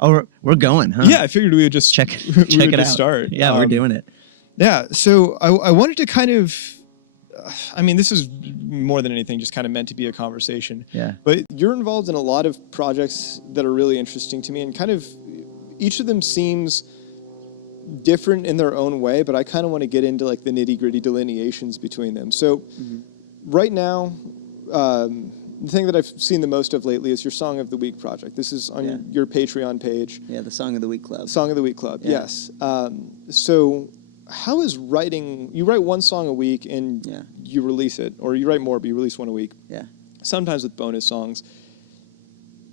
Oh, we're going, huh? Yeah, I figured we would just check it out. Start. Yeah, we're doing it. Yeah, so I wanted to kind of, I mean, this is more than anything just kind of meant to be a conversation. Yeah. But you're involved in a lot of projects that are really interesting to me, and kind of each of them seems different in their own way, but I kind of want to get into like the nitty-gritty delineations between them. So right now, the thing that I've seen the most of lately is your Song of the Week project. This is on your Patreon page. Yeah, the Song of the Week Club. Song of the Week Club, yes. So how is writing, you write one song a week and you release it, or you write more, but you release one a week. Yeah. Sometimes with bonus songs.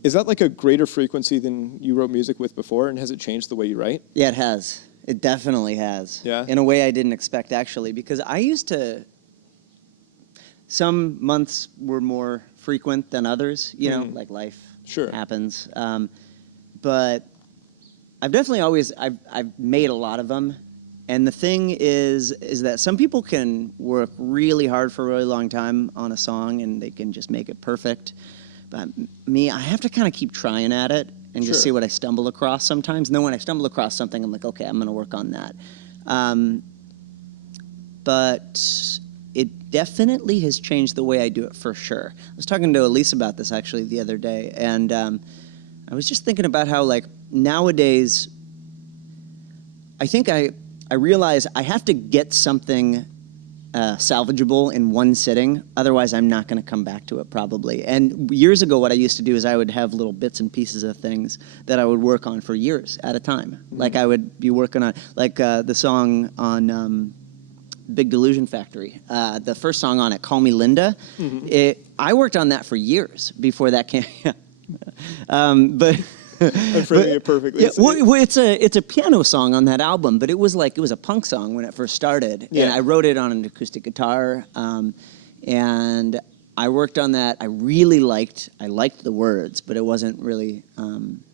Is that like a greater frequency than you wrote music with before, and has it changed the way you write? Yeah, it has. It definitely has. Yeah. In a way I didn't expect, actually, because I used to, some months were more frequent than others, you know, like life happens. But I've definitely always, I've made a lot of them. And the thing is that some people can work really hard for a really long time on a song and they can just make it perfect. But me, I have to kind of keep trying at it and just see what I stumble across sometimes. And then when I stumble across something, I'm like, okay, I'm going to work on that. But it definitely has changed the way I do it, for sure. I was talking to Elise about this, actually, the other day. And I was just thinking about how, like, nowadays, I think I realize I have to get something salvageable in one sitting. Otherwise, I'm not going to come back to it, probably. And years ago, what I used to do is I would have little bits and pieces of things that I would work on for years at a time. Like I would be working on, like the song on Big Delusion Factory, the first song on it, Call Me Linda. I worked on that for years before that came. But I'm framing it perfectly. Yeah, well, it's a piano song on that album, but it was a punk song when it first started. Yeah. And I wrote it on an acoustic guitar, and I worked on that. I liked the words, but it wasn't really,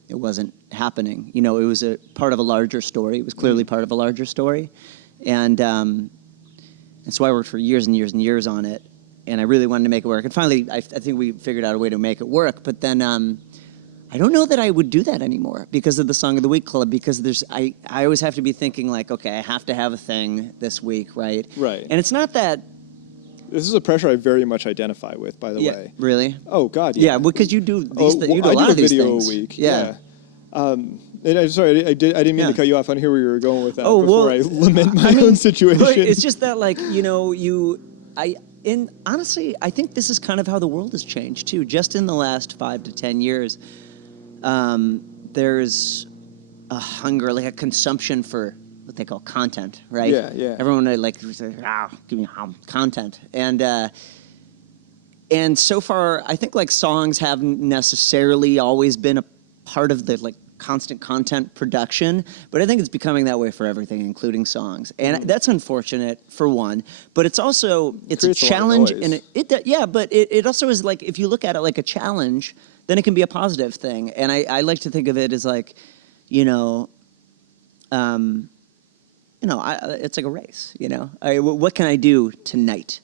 it wasn't happening. You know, it was a part of a larger story. It was clearly part of a larger story, and so I worked for years and years and years on it, and I really wanted to make it work. And finally, I think we figured out a way to make it work. But then I don't know that I would do that anymore because of the Song of the Week Club, because I always have to be thinking like, okay, I have to have a thing this week, right? Right. And it's not that... This is a pressure I very much identify with, by the way. Really? Oh, God, yeah. Yeah, because you do these you do a lot of these things. I do a video a week, yeah. And I'm sorry, I didn't mean to cut you off on here where you were going with that before I lament my own situation. But it's just that, like, you know, honestly, I think this is kind of how the world has changed, too. Just in the last 5 to 10 years, there's a hunger, like a consumption for what they call content, right? Yeah, yeah. Everyone like, give me content. And so far, I think like songs haven't necessarily always been a part of the like constant content production, but I think it's becoming that way for everything, including songs. And that's unfortunate for one, but it's also, it's a challenge. And but it also is like, if you look at it like a challenge, then it can be a positive thing. And I like to think of it as like, it's like a race, you know? What can I do tonight?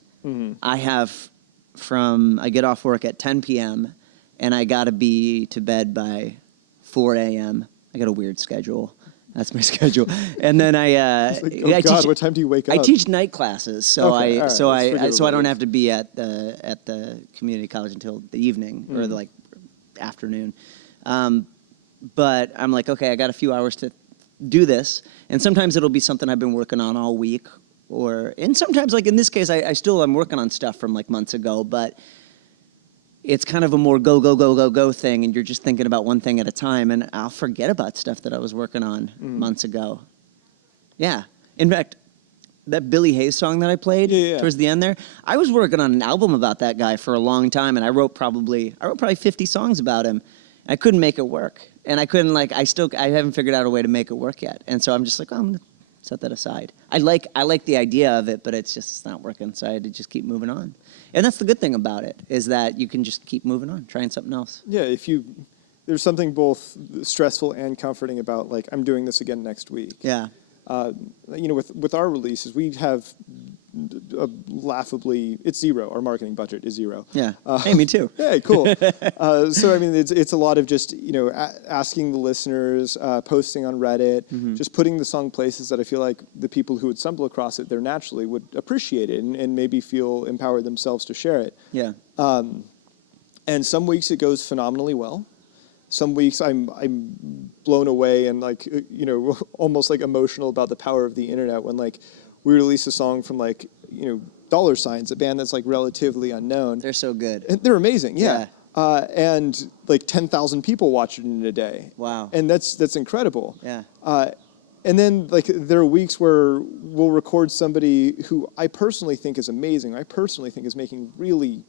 I get off work at 10 p.m. and I gotta be to bed by 4 a.m. I got a weird schedule. That's my schedule. And then what time do you wake up? I teach night classes, so I don't have to be at the community college until the evening or the afternoon. But I'm like, okay, I got a few hours to do this, and sometimes it'll be something I've been working on all week, and sometimes, like in this case, I'm working on stuff from like months ago, but it's kind of a more go thing, and you're just thinking about one thing at a time, and I'll forget about stuff that I was working on months ago. Yeah. In fact, that Billy Hayes song that I played towards the end there, I was working on an album about that guy for a long time, and I wrote probably 50 songs about him. I couldn't make it work. And I couldn't I haven't figured out a way to make it work yet. And so I'm just like, I'm going to set that aside. I like the idea of it, but it's not working. So I had to just keep moving on. And that's the good thing about it, is that you can just keep moving on, trying something else. Yeah, there's something both stressful and comforting about, like, I'm doing this again next week. Yeah. With our releases, we have laughably, it's zero. Our marketing budget is zero. Yeah. Hey, me too. Hey, cool. So I mean, it's a lot of just asking the listeners, posting on Reddit, just putting the song places that I feel like the people who would stumble across it there naturally would appreciate it and maybe feel empowered themselves to share it. Yeah. And some weeks it goes phenomenally well. Some weeks I'm blown away and like almost like emotional about the power of the internet when like we release a song from like Dollar Signs, a band that's like relatively unknown. They're so good. And they're amazing, yeah. And like 10,000 people watch it in a day. Wow. And that's incredible. Yeah. And then like there are weeks where we'll record somebody who I personally think is amazing. I personally think is making really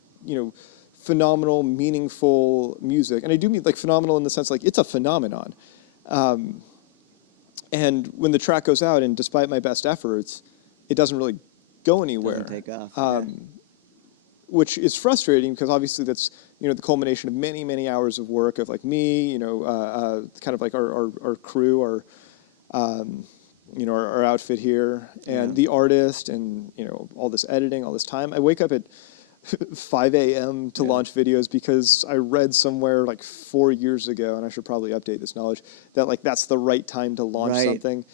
phenomenal, meaningful music. And I do mean like phenomenal in the sense like it's a phenomenon. And when the track goes out, and despite my best efforts, it doesn't really go anywhere. Doesn't take off. Which is frustrating because obviously that's the culmination of many, many hours of work of like me, kind of like our crew, our outfit here, and the artist, and all this editing, all this time. I wake up at 5 a.m. to launch videos because I read somewhere like 4 years ago, and I should probably update this knowledge, that like that's the right time to launch something.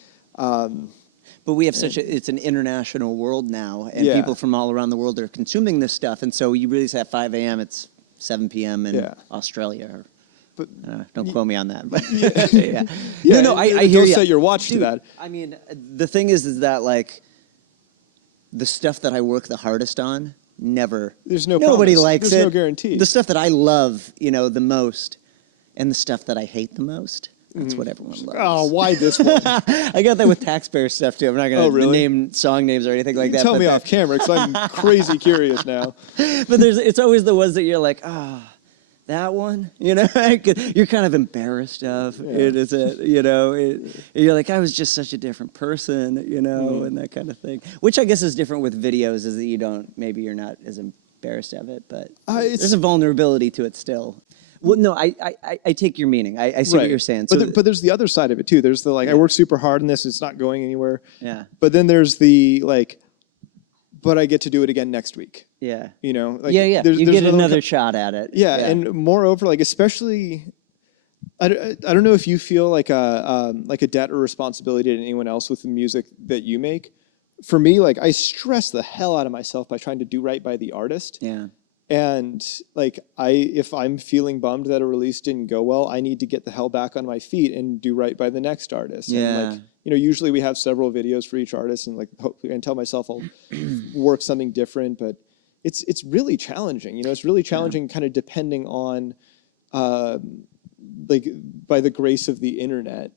But we have it's an international world now, and people from all around the world are consuming this stuff, and so you release at 5 a.m., it's 7 p.m. in Australia. But don't quote me on that. But I hear you. Don't set your watch to that. I mean, the thing is that like the stuff that I work the hardest on, There's no nobody promise. likes There's it. no guarantee. The stuff that I love, the most, and the stuff that I hate the most, that's what everyone loves. Oh, why this one? I got that with Taxpayer stuff too. I'm not going to name song names or anything like that. Tell me off camera because I'm crazy curious now. But it's always the ones that you're like, that one, you're kind of embarrassed of. You're like, I was just such a different person, and that kind of thing. Which I guess is different with videos, is that maybe you're not as embarrassed of it, but there's a vulnerability to it still. Well, no, I take your meaning. I see what you're saying. But there's the other side of it too. There's the like, I work super hard on this, it's not going anywhere. Yeah. But then there's the like, but I get to do it again next week. Yeah. Like, you get another shot at it. Yeah, and moreover, like especially, I don't know if you feel like a debt or responsibility to anyone else with the music that you make. For me, like I stress the hell out of myself by trying to do right by the artist. Yeah. And like if I'm feeling bummed that a release didn't go well, I need to get the hell back on my feet and do right by the next artist. Yeah. And like, usually we have several videos for each artist, and like and tell myself I'll work something different, but it's really challenging. It's really challenging, kind of depending on like by the grace of the internet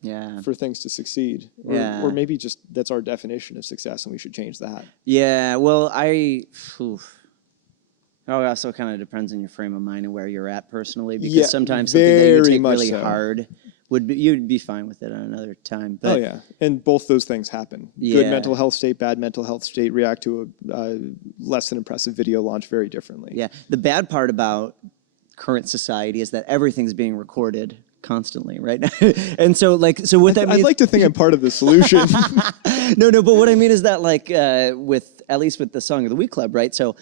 for things to succeed. Or maybe just that's our definition of success, and we should change that. Yeah. Well, it also kind of depends on your frame of mind and where you're at personally, because sometimes something that you take really hard you'd be fine with it on another time. But, and both those things happen. Good mental health state, bad mental health state react to a less than impressive video launch very differently. Yeah, the bad part about current society is that everything's being recorded constantly, right? And so what that means, I'd like to think I'm part of the solution. No, but what I mean is that like at least with the Song of the Week Club, right? So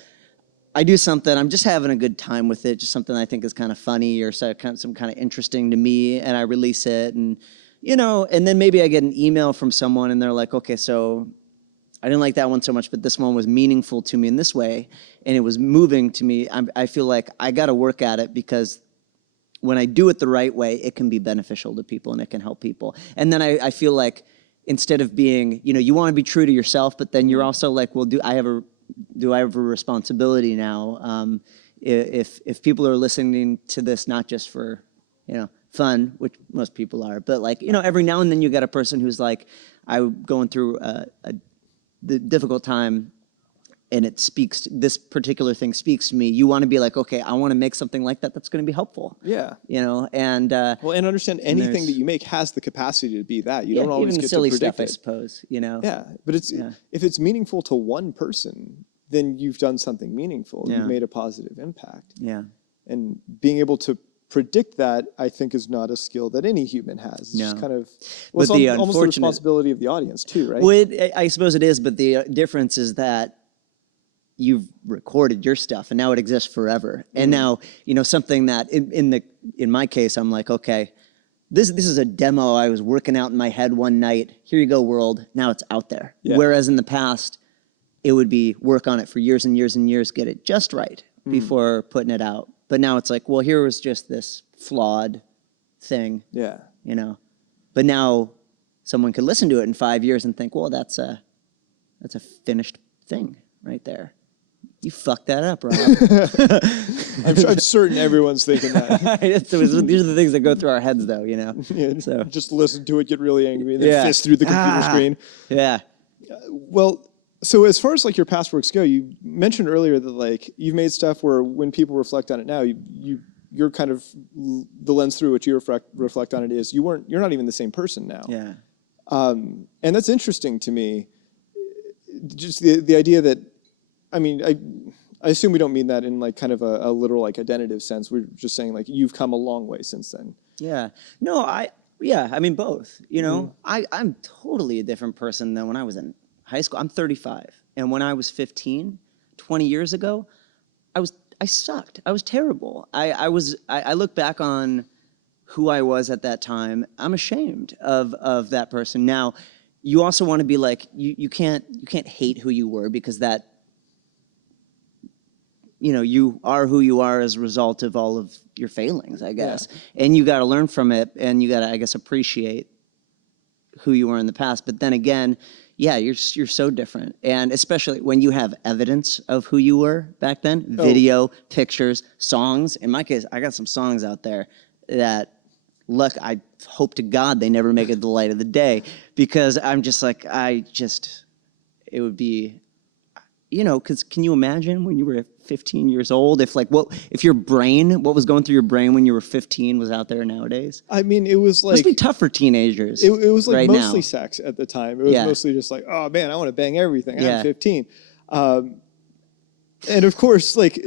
I do something, I'm just having a good time with it, just something I think is kind of funny or some kind of interesting to me, and I release it, and and then maybe I get an email from someone and they're like, okay, so I didn't like that one so much, but this one was meaningful to me in this way, and it was moving to me. I feel like I got to work at it, because when I do it the right way, it can be beneficial to people and it can help people. And then I feel like instead of being, you want to be true to yourself, but then you're also like, well, do I have a responsibility now? If people are listening to this not just for fun, which most people are, but like every now and then you got a person who's like, I'm going through the difficult time, and this particular thing speaks to me. You want to be like, okay, I want to make something like that that's going to be helpful. Yeah. And and understand anything that you make has the capacity to be that. You don't always even get silly to predict stuff, it. I suppose. Yeah, but if it's meaningful to one person, then you've done something meaningful. You've made a positive impact. Yeah. And being able to predict that, I think, is not a skill that any human has. It's just kind of, well, it's almost the responsibility of the audience too, right? Well, I suppose it is, but the difference is that you've recorded your stuff and now it exists forever. And now, something that in my case, I'm like, okay, this is a demo I was working out in my head one night. Here you go, world. Now it's out there. Yeah. Whereas in the past, it would be work on it for years and years and years, get it just right before putting it out. But now it's like, well, here was just this flawed thing. Yeah. But now someone could listen to it in 5 years and think, well, that's a finished thing right there. You fucked that up, Rob. I'm certain everyone's thinking that. These are the things that go through our heads, though, Yeah, so just listen to it, get really angry, and then fist through the computer screen. Yeah. Well, so as far as like your past works go, you mentioned earlier that like you've made stuff where when people reflect on it now, you're kind of the lens through which you reflect on it is you're not even the same person now. Yeah. And that's interesting to me. Just the idea that, I mean, I assume we don't mean that in like kind of a literal like identitive sense. We're just saying like you've come a long way since then. Yeah. No, I mean both. I'm totally a different person than when I was in high school. I'm 35. And when I was 15, 20 years ago, I sucked. I was terrible. I look back on who I was at that time. I'm ashamed of that person. Now, you also want to be like, you can't hate who you were because that, you are who you are as a result of all of your failings, I guess. Yeah. And you got to learn from it, and you got to, I guess, appreciate who you were in the past. But then again, yeah, you're so different. And especially when you have evidence of who you were back then, video, pictures, songs. In my case, I got some songs out there that, look, I hope to God they never make it the light of the day, because I'm just like, it would be, because can you imagine when you were 15 years old, if your brain, what was going through your brain when you were 15 was out there nowadays? I mean, it was like... It must be tough for teenagers. It was like right mostly now. Sex at the time. It was mostly just like, oh man, I want to bang everything. I'm 15. And of course, like...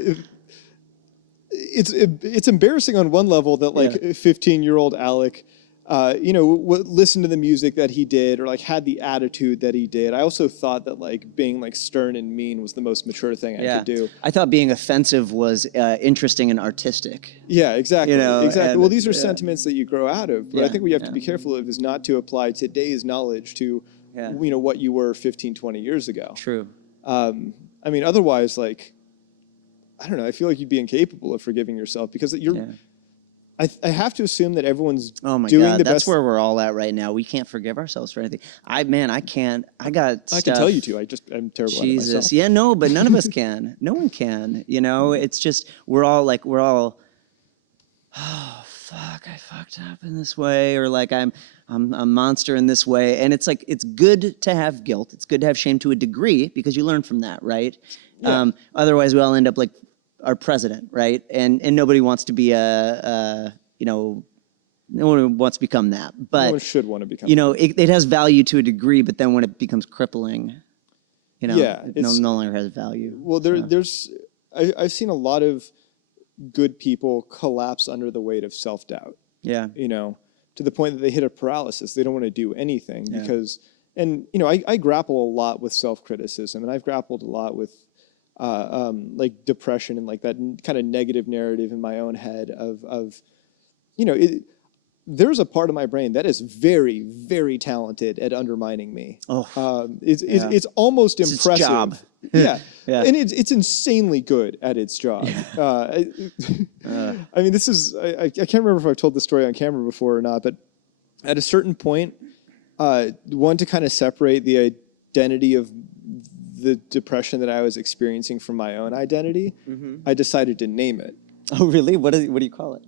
It's embarrassing on one level that like 15-year-old Alec, listened to the music that he did or like had the attitude that he did. I also thought that like being like stern and mean was the most mature thing I could do. I thought being offensive was interesting and artistic. Yeah, exactly. Exactly. And, well, these are sentiments that you grow out of, but I think what you have to be careful of is not to apply today's knowledge to, what you were 15, 20 years ago. True. I mean, otherwise, like, I don't know. I feel like you'd be incapable of forgiving yourself because you're. Yeah. I have to assume that everyone's doing the best. That's where we're all at right now. We can't forgive ourselves for anything. I can't. I can tell you to. I'm terrible at it myself. Yeah, no, but none of us can. No one can. It's just we're all. Oh fuck! I fucked up in this way, or like I'm a monster in this way, and it's like it's good to have guilt. It's good to have shame to a degree because you learn from that, right? Yeah. Otherwise, we all end up like our president, right? And nobody wants to be no one wants to become that. But no one should want to become. It has value to a degree, but then when it becomes crippling, it no longer has value. Well, I've seen a lot of good people collapse under the weight of self-doubt. Yeah. To the point that they hit a paralysis. They don't want to do anything because, and I grapple a lot with self-criticism, and I've grappled a lot with like depression and like that kind of negative narrative in my own head of there's a part of my brain that is very, very talented at undermining me. It's almost impressive. Its job. Yeah. And it's insanely good at its job. I mean, this is, I can't remember if I've told this story on camera before or not, but at a certain point, one to kind of separate the identity of the depression that I was experiencing from my own identity, I decided to name it. Oh, really? What do you call it?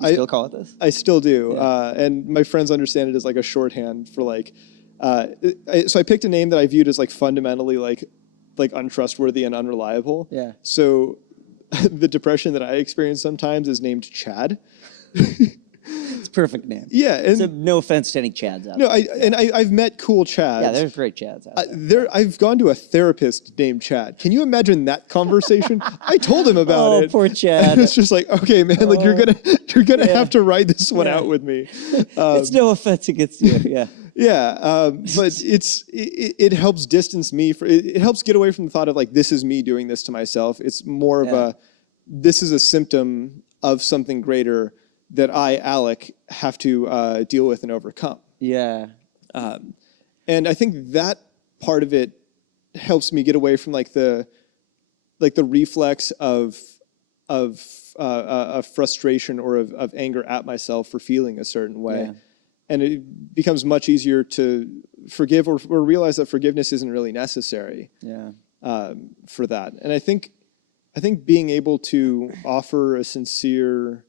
You still call it this? I still do. Yeah. And my friends understand it as like a shorthand for like, so I picked a name that I viewed as like fundamentally like untrustworthy and unreliable. Yeah. So the depression that I experience sometimes is named Chad. It's a perfect name. Yeah. And no offense to any Chads out there. I've met cool Chads. Yeah, there's great Chads out there. I've gone to a therapist named Chad. Can you imagine that conversation? I told him about it. Oh, poor Chad. It's just like, okay, man, like you're gonna have to ride this one out with me. It's no offense against you. Yeah. Yeah, but it helps distance me. It helps get away from the thought of like, this is me doing this to myself. It's more of this is a symptom of something greater that I, Alec, have to deal with and overcome. Yeah. And I think that part of it helps me get away from like the reflex of frustration or of anger at myself for feeling a certain way. Yeah. And it becomes much easier to forgive or realize that forgiveness isn't really necessary for that. And I think being able to offer a sincere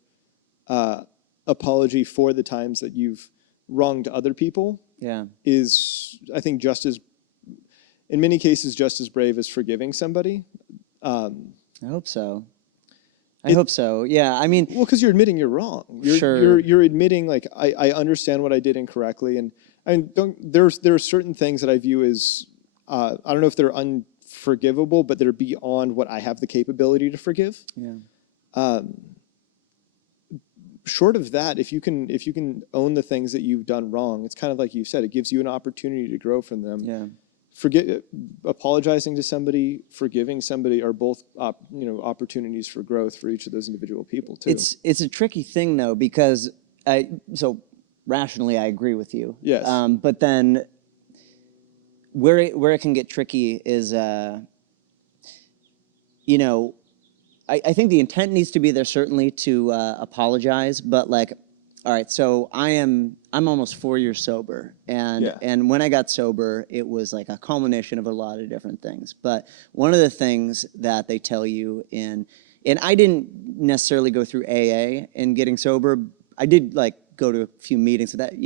apology for the times that you've wronged other people is, I think, in many cases, just as brave as forgiving somebody. I hope so. I hope so. Yeah, I mean, well, because you're admitting you're wrong. You're admitting like I understand what I did incorrectly, and I mean, there are certain things that I view as I don't know if they're unforgivable, but they're beyond what I have the capability to forgive. Yeah. Short of that, if you can own the things that you've done wrong, it's kind of like you said, it gives you an opportunity to grow from them. Yeah. Apologizing to somebody, forgiving somebody are both opportunities for growth for each of those individual people too. It's a tricky thing though, because so rationally I agree with you. Yes. But then where it can get tricky is I think the intent needs to be there certainly to apologize, but like, all right, so I'm almost 4 years sober, and when I got sober, it was like a culmination of a lot of different things. But one of the things that they tell you and I didn't necessarily go through AA in getting sober. I did like go to a few meetings that it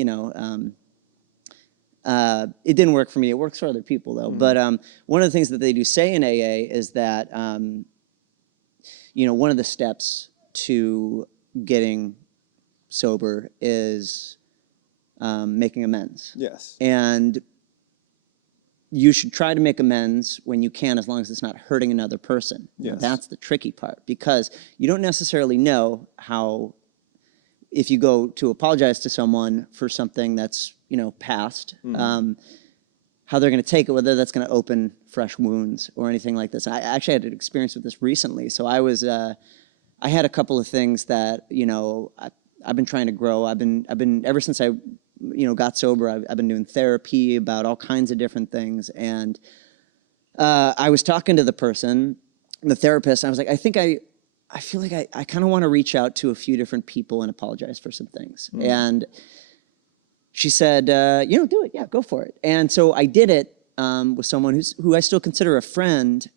didn't work for me. It works for other people though. But one of the things that they do say in AA is that one of the steps to getting sober is making amends. Yes. And you should try to make amends when you can, as long as it's not hurting another person. Yes. That's the tricky part, because you don't necessarily know how, if you go to apologize to someone for something that's, past, how they're going to take it, whether that's going to open fresh wounds or anything like this. I actually had an experience with this recently. So I had a couple of things that, I've been trying to grow. I've been ever since I, got sober. I've been doing therapy about all kinds of different things. And I was talking to the person, the therapist. And I was like, I feel like I kind of want to reach out to a few different people and apologize for some things. And she said, do it. Yeah, go for it. And so I did it with someone who I still consider a friend.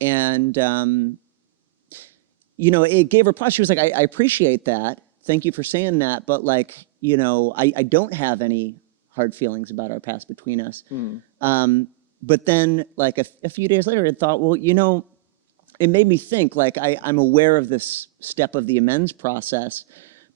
And it gave her pause. She was like, I appreciate that. Thank you for saying that, but like, I don't have any hard feelings about our past between us. But then like a few days later, I thought, well, it made me think like I'm aware of this step of the amends process,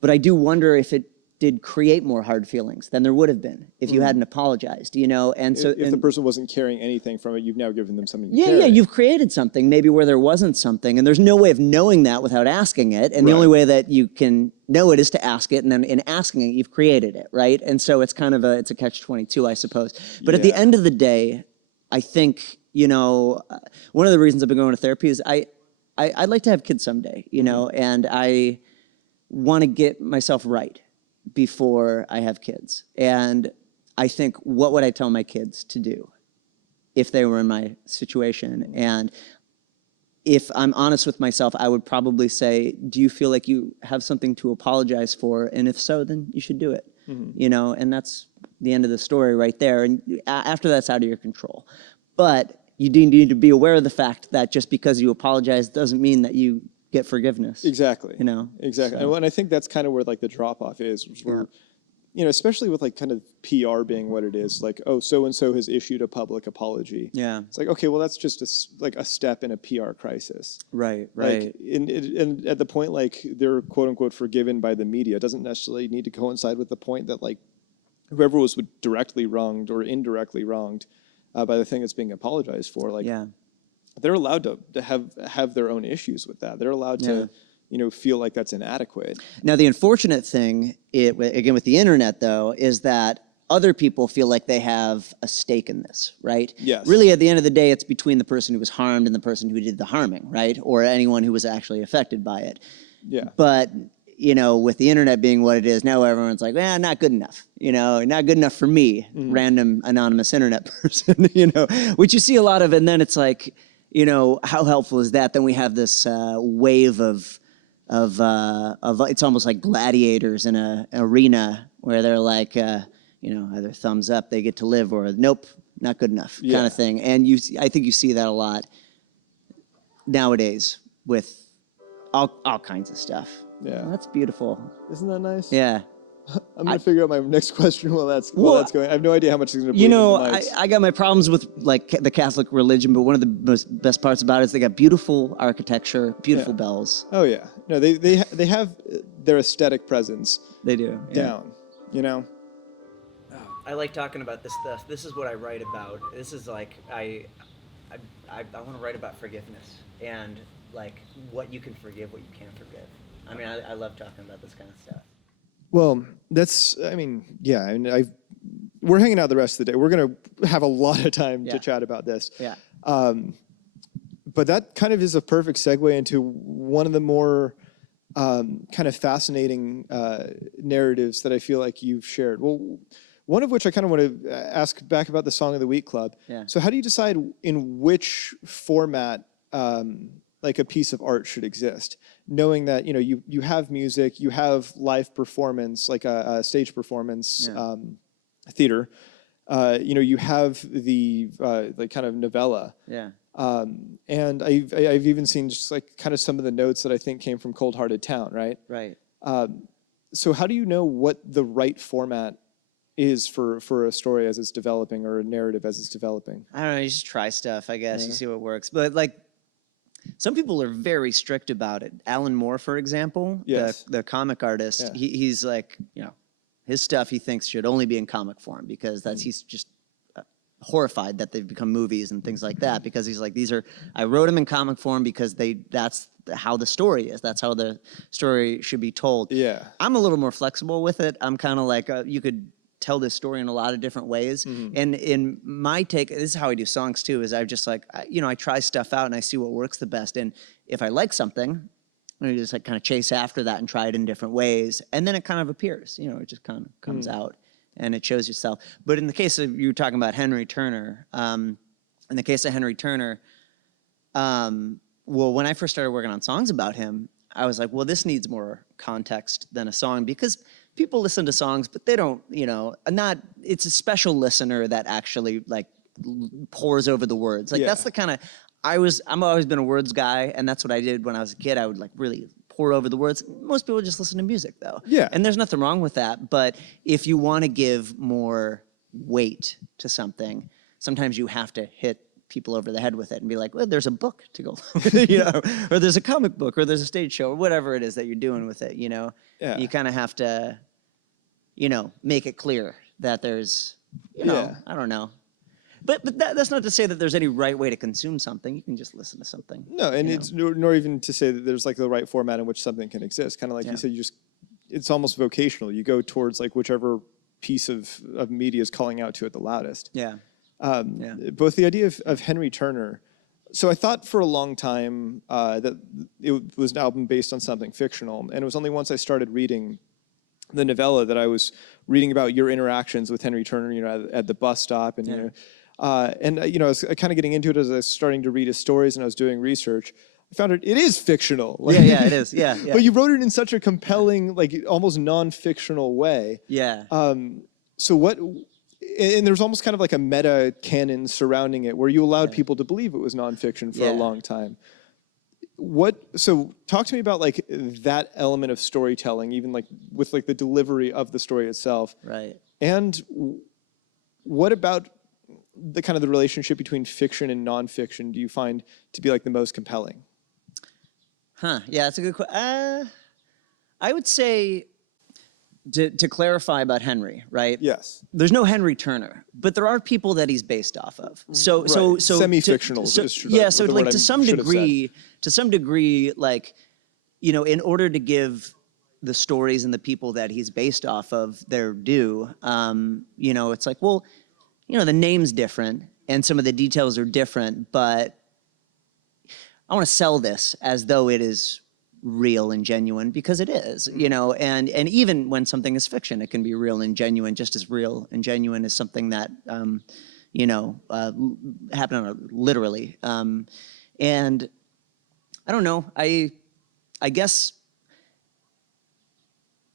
but I do wonder if it did create more hard feelings than there would have been if you hadn't apologized, and so if the person wasn't carrying anything from it, you've now given them something to carry. Yeah, you've created something maybe where there wasn't something, and there's no way of knowing that without asking it, and the only way that you can know it is to ask it, and then in asking it, you've created it, right? And so it's kind of it's a catch-22, I suppose. But at the end of the day, I think, one of the reasons I've been going to therapy is I'd like to have kids someday, and I want to get myself right before I have kids. And I think, what would I tell my kids to do if they were in my situation? And if I'm honest with myself, I would probably say, do you feel like you have something to apologize for? And if so, then you should do it. And that's the end of the story right there. And after that's out of your control. But you do need to be aware of the fact that just because you apologize doesn't mean that you get forgiveness. Exactly. Exactly. So. And I think that's kind of where like the drop off is, where, especially with like kind of PR being what it is, like, oh, so-and-so has issued a public apology. Yeah. It's like, okay, well, that's just a step in a PR crisis. Right. Like, and at the point, like, they're quote unquote forgiven by the media, it doesn't necessarily need to coincide with the point that like whoever was directly wronged or indirectly wronged by the thing that's being apologized for, like, they're allowed to have their own issues with that. They're allowed to, feel like that's inadequate. Now, the unfortunate thing, again with the internet though, is that other people feel like they have a stake in this, right? Yes. Really, at the end of the day, it's between the person who was harmed and the person who did the harming, right? Or anyone who was actually affected by it. Yeah. But, you know, with the internet being what it is, now everyone's like, not good enough. You know, not good enough for me, random anonymous internet person, you know, which you see a lot of. And then it's like, you know, how helpful is that? Then we have this wave of it's almost like gladiators in an arena where they're like, you know, either thumbs up, they get to live, or nope, not good enough, kind of thing. And I think you see that a lot nowadays with all kinds of stuff. Yeah. That's beautiful. Isn't that nice? Yeah. I'm going to figure out my next question while that's going. I have no idea how much is going to be. You know, I got my problems with like the Catholic religion, but one of the best parts about it is they got beautiful architecture, beautiful bells. Oh yeah. No, they have their aesthetic presence. They do. Down, you know? I like talking about this stuff. This is what I write about. This is like, I want to write about forgiveness and like what you can forgive, what you can't forgive. I mean, I love talking about this kind of stuff. Well, we're hanging out the rest of the day. We're going to have a lot of time to chat about this. Yeah. But that kind of is a perfect segue into one of the more kind of fascinating narratives that I feel like you've shared. Well, one of which I kind of want to ask back about the Song of the Week Club. Yeah. So how do you decide in which format like a piece of art should exist? Knowing that, you know, you have music, you have live performance, like a stage performance, theater. You know, you have the like kind of novella. Yeah. And I've even seen just like kind of some of the notes that I think came from Cold Hearted Town, right? Right. So how do you know what the right format is for a story as it's developing, or a narrative as it's developing? I don't know, you just try stuff, I guess. You see what works. But like, some people are very strict about it. Alan Moore, for example, the comic artist, he's like, you know, his stuff he thinks should only be in comic form, because he's just horrified that they've become movies and things like that, because he's like, I wrote them in comic form because that's how the story is. That's how the story should be told. Yeah. I'm a little more flexible with it. I'm kind of like, you could tell this story in a lot of different ways. And in my take, this is how I do songs too, is I just like, you know, I try stuff out and I see what works the best. And if I like something, I just like kind of chase after that and try it in different ways. And then it kind of appears, you know, it just kind of comes out and it shows yourself. But in the case of, you were talking about Henry Turner, in the case of Henry Turner, well, when I first started working on songs about him, I was like, well, this needs more context than a song, because people listen to songs, but they don't, you know, it's a special listener that actually like pores over the words. Like that's the kind of, I'm always been a words guy, and that's what I did when I was a kid. I would like really pour over the words. Most people just listen to music though. Yeah. And there's nothing wrong with that. But if you want to give more weight to something, sometimes you have to hit people over the head with it and be like, well, there's a book to go with it, you know, or there's a comic book, or there's a stage show, or whatever it is that you're doing with it, you know. You kind of have to, you know, make it clear that there's, you know, I don't know. But that's not to say that there's any right way to consume something. You can just listen to something. No, and it's nor even to say that there's like the right format in which something can exist. Kind of like you said, it's almost vocational. You go towards like whichever piece of media is calling out to it the loudest. Yeah. Both the idea of Henry Turner. So I thought for a long time that it was an album based on something fictional, and it was only once I started reading the novella that I was reading about your interactions with Henry Turner, you know, at the bus stop, and you know, you know, I was kind of getting into it as I was starting to read his stories and I was doing research. I found it is fictional. Like, it is. Yeah. But you wrote it in such a compelling, like almost non-fictional way. Yeah. So what? And there's almost kind of like a meta canon surrounding it, where you allowed people to believe it was nonfiction for a long time. So talk to me about like that element of storytelling, even like with like the delivery of the story itself. Right. And what about the kind of the relationship between fiction and nonfiction do you find to be like the most compelling? Yeah, that's a good question. I would say, to clarify about Henry, right? Yes. There's no Henry Turner, but there are people that he's based off of. So semi-fictional. So like to some degree, like, you know, in order to give the stories and the people that he's based off of their due. You know, it's like, well, you know, the name's different and some of the details are different, but I want to sell this as though it is real and genuine, because it is, you know, and even when something is fiction, it can be real and genuine, just as real and genuine as something that, you know, happened literally. And I don't know, I guess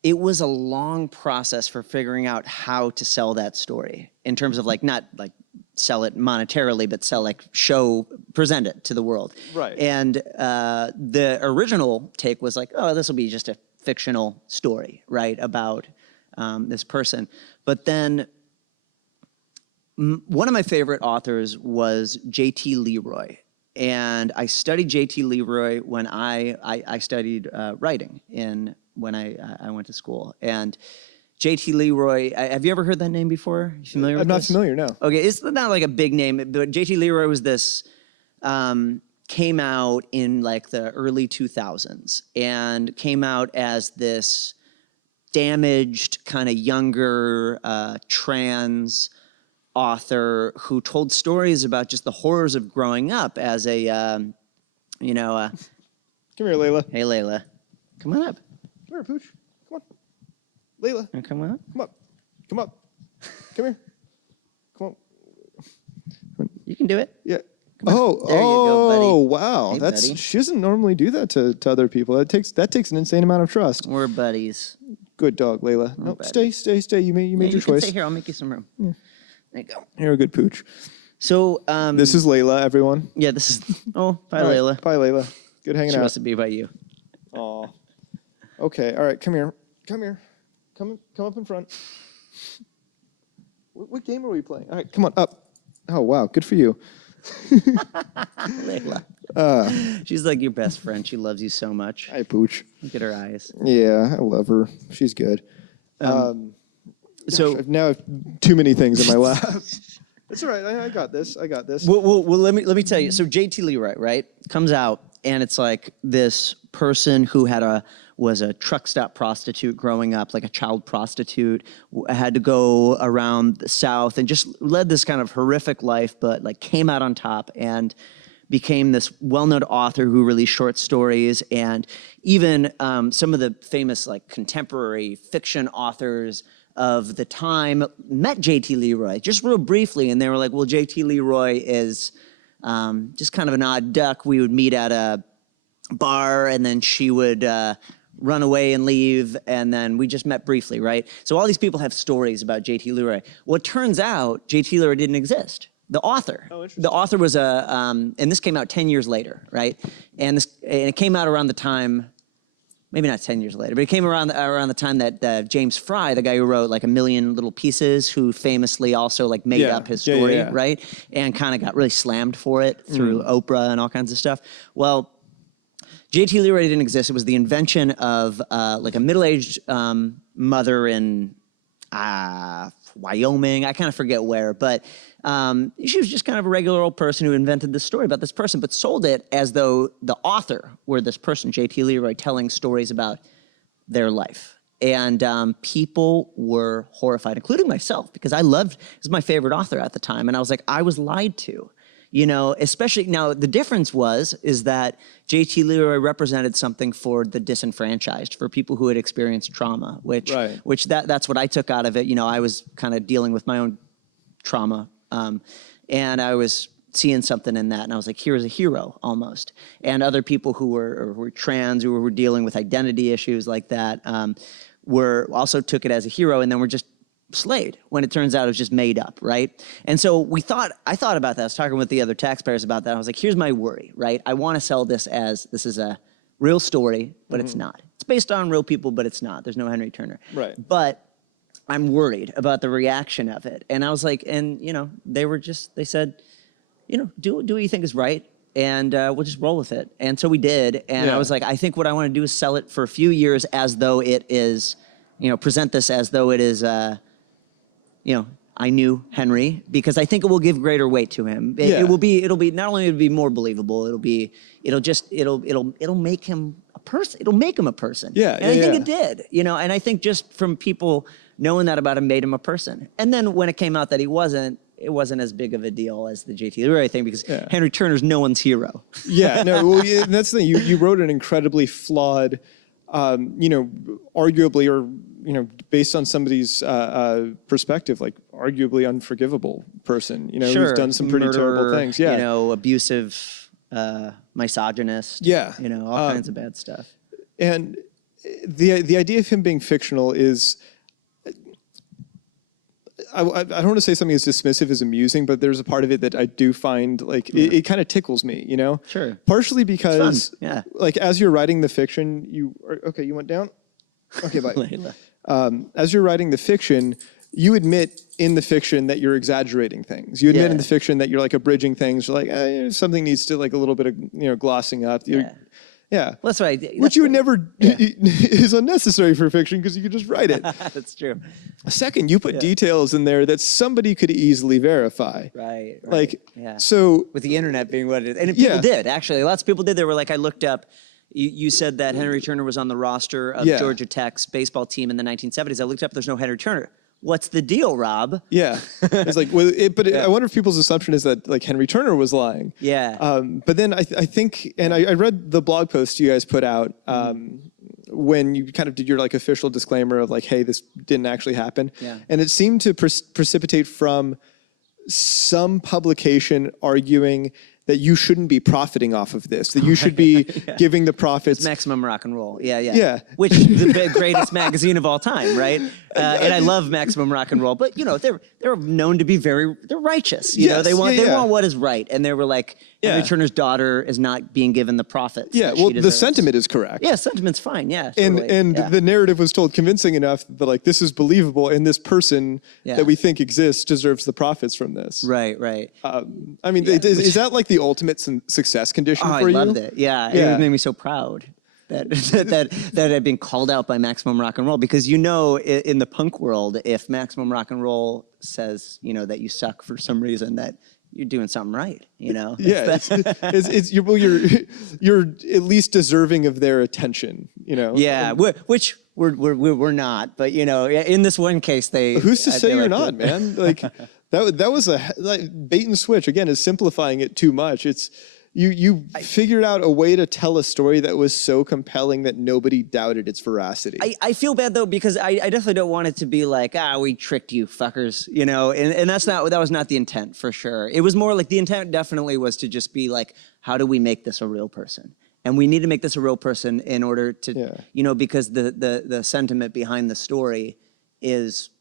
it was a long process for figuring out how to sell that story in terms of like, not like sell it monetarily, but present it to the world. Right. And the original take was like, oh, this will be just a fictional story, right, about this person. But then one of my favorite authors was J.T. Leroy. And I studied J.T. Leroy when I studied writing when I went to school. And J.T. Leroy, have you ever heard that name before? You familiar with this? I'm not familiar, no. Okay, it's not like a big name, but J.T. Leroy was this, came out in like the early 2000s and came out as this damaged, kind of younger, trans author who told stories about just the horrors of growing up as a, you know... Come here, Layla. Hey, Layla. Come on up. Come here, Pooch. Come on. Layla. Come on up. Come up. Come up. Come here. Come on. You can do it. Yeah. There you go, buddy. Wow. Hey, buddy. She doesn't normally do that to other people. That takes an insane amount of trust. We're buddies. Good dog, Layla. No, stay. You made your you choice. Can stay here. I'll make you some room. Yeah. There you go. You're a good Pooch. So this is Layla, everyone. Yeah, this is. Oh, bye, All right. Layla. Bye, Layla. Good hanging She out. wants to be by you. Aw. Okay. All right. Come here. Come here. Come up in front. What game are we playing? All right. Come on up. Oh wow. Good for you. Layla. She's like your best friend. She loves you so much. Hi, Pooch. Look at her eyes. Yeah, I love her. She's good. So now I have too many things in my lap. It's all right. I got this. Well, let me tell you. So J.T. Leroy, right, comes out, and it's like this person who was a truck stop prostitute growing up, like a child prostitute, had to go around the South and just led this kind of horrific life, but like came out on top and became this well-known author who released short stories. And even some of the famous like contemporary fiction authors of the time met J.T. Leroy just real briefly, and they were like, well, J.T. Leroy is just kind of an odd duck. We would meet at a bar, and then she would run away and leave, and then we just met briefly, right? So all these people have stories about J.T. Leroy. Well, it turns out J.T. Leroy didn't exist. The author. Oh, interesting. The author was and this came out 10 years later, right? And it came out around the time, maybe not 10 years later, but it came around the time that James Fry, the guy who wrote like A Million Little Pieces, who famously also like made up his story, right? And kind of got really slammed for it through Oprah and all kinds of stuff. Well, J.T. Leroy didn't exist. It was the invention of like a middle-aged mother in Wyoming. I kind of forget where, but she was just kind of a regular old person who invented this story about this person, but sold it as though the author were this person, J.T. Leroy, telling stories about their life. And people were horrified, including myself, because he was my favorite author at the time. And I was like, I was lied to. You know, especially now the difference is that J.T. Leroy represented something for the disenfranchised, for people who had experienced trauma, which that's what I took out of it. You know, I was kind of dealing with my own trauma, and I was seeing something in that, and I was like, here's a hero almost. And other people who were trans, who were dealing with identity issues like that, also took it as a hero, and then were just slayed when it turns out it was just made up, right? And so I thought about that. I was talking with the other taxpayers about that. I was like, here's my worry, right? I want to sell this as this is a real story, but it's not. It's based on real people, but it's not. There's no Henry Turner. Right. But I'm worried about the reaction of it. And I was like, and you know, they said, you know, do what you think is right, and we'll just roll with it. And so we did. And I was like, I think what I want to do is sell it for a few years as though it is, you know, present this as though it is, you know, I knew Henry, because I think it will give greater weight to him. It'll be not only it'll be more believable, it'll make him a person. It'll make him a person. Yeah, and I think it did. You know, and I think just from people knowing that about him made him a person. And then when it came out that he wasn't, it wasn't as big of a deal as the J.T. Leroy thing because Henry Turner's no one's hero. Yeah, no, well, that's the thing. You wrote an incredibly flawed, you know, arguably or, you know, based on somebody's perspective, like arguably unforgivable person, you know, who's done some pretty terrible things. Yeah. You know, abusive, misogynist. Yeah. You know, all kinds of bad stuff. And the idea of him being fictional is, I don't want to say something as dismissive as amusing, but there's a part of it that I do find like it kind of tickles me, you know? Sure. Partially because like as you're writing the fiction, you went down? Okay, bye. As you're writing the fiction, you admit in the fiction that you're exaggerating things. You admit in the fiction that you're like abridging things. You're like, something needs to like a little bit of, you know, glossing up. Yeah. Well, that's what I did. Which you would never is unnecessary for fiction because you could just write it. That's true. Second, you put details in there that somebody could easily verify. Right. Like, so. With the internet being what it is. And people did, actually. Lots of people did. They were like, I looked up, you said that Henry Turner was on the roster of Georgia Tech's baseball team in the 1970s. I looked up, there's no Henry Turner. What's the deal, Rob? Yeah. It's like, I wonder if people's assumption is that like Henry Turner was lying. Yeah. But then I think, and I read the blog post you guys put out when you kind of did your like official disclaimer of like, hey, this didn't actually happen. Yeah. And it seemed to precipitate from some publication arguing that you shouldn't be profiting off of this, that you should be giving the profits. It's Maximum Rock and Roll, yeah. Which is the greatest magazine of all time, right? And I love Maximum Rock and Roll, but you know they're known to be they're righteous. You know they want what is right, and they were like Henry Turner's daughter is not being given the profits. Yeah, well, the sentiment is correct. Yeah, sentiment's fine. Yeah, totally. and the narrative was told convincing enough that like this is believable, and this person that we think exists deserves the profits from this. Right. I mean, is that like the ultimate success condition for you? I loved it. Yeah, it made me so proud. That had been called out by Maximum Rock and Roll because you know in the punk world if Maximum Rock and Roll says you know that you suck for some reason that you're doing something right, you know. Yeah, you're at least deserving of their attention, you know. Yeah, which we're not, but you know, in this one case they. Who's to say you're not, man? Like that was a like, bait and switch. Again, is simplifying it too much. It's. You figured out a way to tell a story that was so compelling that nobody doubted its veracity. I feel bad though because I definitely don't want it to be like we tricked you fuckers, you know, and that was not the intent for sure. It was more like the intent definitely was to just be like, how do we make this a real person? And we need to make this a real person in order to, you know, because the sentiment behind the story is.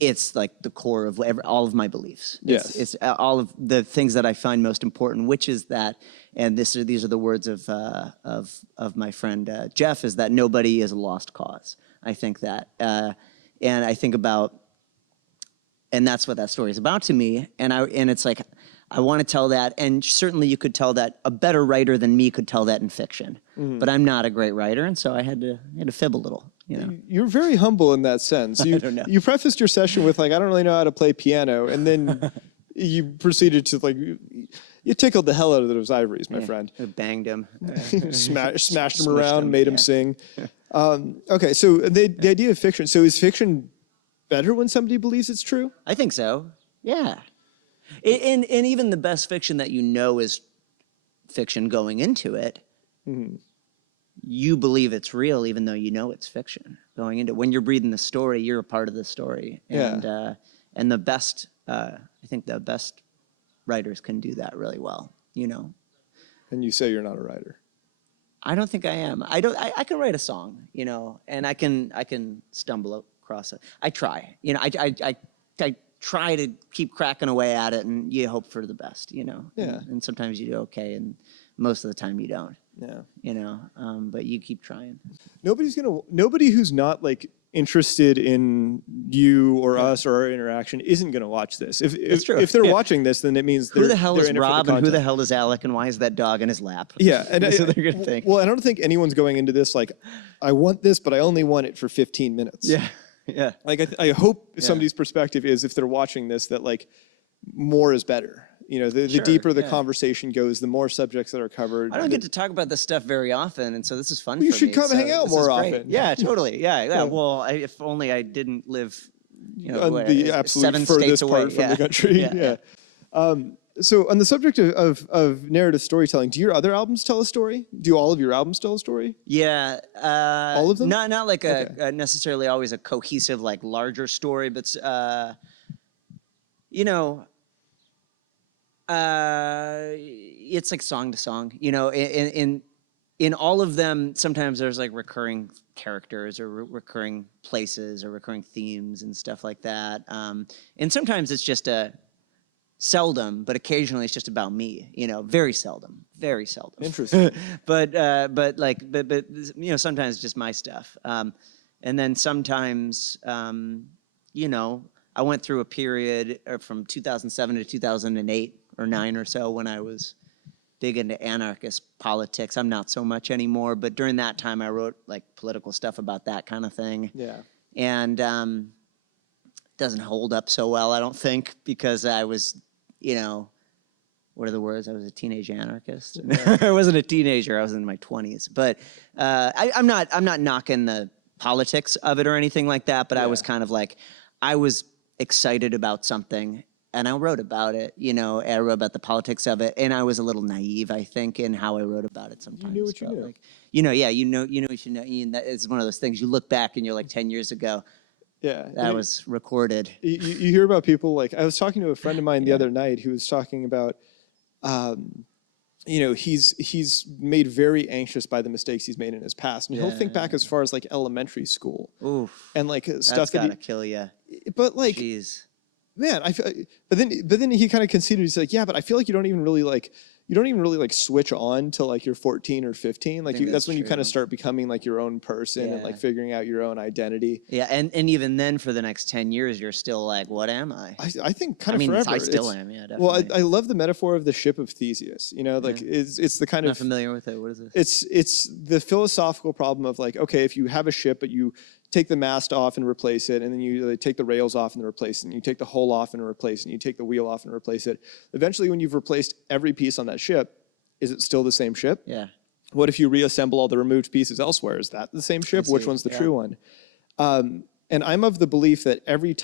It's like the core of all of my beliefs. It's all of the things that I find most important, which is that, and these are the words of my friend Jeff, is that nobody is a lost cause. I think that, and I think about, and that's what that story is about to me. And it's like, I want to tell that, and certainly you could tell that. A better writer than me could tell that in fiction, but I'm not a great writer, and so I had to fib a little. You know. You're very humble in that sense. I don't know. You prefaced your session with like, I don't really know how to play piano, and then you proceeded to like, you tickled the hell out of those ivories, my friend. I banged him, smashed him around, made him sing. Okay, so the idea of fiction. So is fiction better when somebody believes it's true? I think so. Yeah, and even the best fiction that you know is fiction going into it. Mm-hmm. You believe it's real, even though you know it's fiction going into it. When you're breathing the story, you're a part of the story. And the best, I think the best writers can do that really well, you know. And you say you're not a writer. I don't think I am. I can write a song, you know, and I can stumble across it. I try, you know, I try to keep cracking away at it and you hope for the best, you know. Yeah. And sometimes you do okay and most of the time you don't. Yeah. You know, but you keep trying. Nobody who's not like interested in you or us or our interaction isn't going to watch this. If they're watching this, then it means who the hell is Rob and who the hell is Alec and why is that dog in his lap? Yeah. And that's what they're going to think. Well, I don't think anyone's going into this like, I want this, but I only want it for 15 minutes. Yeah. Like I hope somebody's perspective is if they're watching this that like more is better. You know, the deeper the conversation goes, the more subjects that are covered. I don't get to talk about this stuff very often, and so this is fun for me. You should come hang out more often. Yeah, totally. Yeah. Well, if only I didn't live, you know, on the absolute 7 furthest states away. part from the country. So on the subject of narrative storytelling, do your other albums tell a story? Do all of your albums tell a story? Yeah. All of them? Not like a necessarily always a cohesive, like larger story, but you know, it's like song to song. You know, in all of them, sometimes there's like recurring characters or recurring places or recurring themes and stuff like that. And sometimes it's just seldom, but occasionally it's just about me, you know, very seldom. Interesting. but you know, sometimes it's just my stuff. And then sometimes, you know, I went through a period from 2007 to 2008 or 9 or so when I was big into anarchist politics. I'm not so much anymore, but during that time I wrote like political stuff about that kind of thing. Yeah. And doesn't hold up so well, I don't think, because I was, you know, what are the words? I was a teenage anarchist. Yeah. I wasn't a teenager. I was in my 20s. But I'm not knocking the politics of it or anything like that. But I was kind of like, I was excited about something, and I wrote about it. You know, I wrote about the politics of it, and I was a little naive, I think, in how I wrote about it sometimes. You knew what you knew. Like, you know what you know. It's one of those things you look back and you're like 10 years ago. Yeah, that was recorded. You hear about people like, I was talking to a friend of mine the other night who was talking about, you know, he's made very anxious by the mistakes he's made in his past, and he'll think back as far as like elementary school. Oof. And like stuff that's gotta kill you. But like, jeez. Man, but then he kind of conceded. He's like, yeah, but I feel like you don't even really like switch on till like you're 14 or 15. Like that's when you kind of start becoming like your own person and like figuring out your own identity. Yeah, and even then for the next 10 years, you're still like, what am I? I think kind of forever. I still am, yeah, definitely. Well, I love the metaphor of the ship of Theseus. You know, like it's the kind of... Not familiar with it. What is it? It's the philosophical problem of like, okay, if you have a ship, but you take the mast off and replace it, and then you take the rails off and replace it, and you take the hull off and replace it, and you take the wheel off and replace it. Eventually, when you've replaced every piece on that ship, is it still the same ship? Yeah. What if you reassemble all the removed pieces elsewhere? Is that the same ship? Which one's the true one? And I'm of the belief that every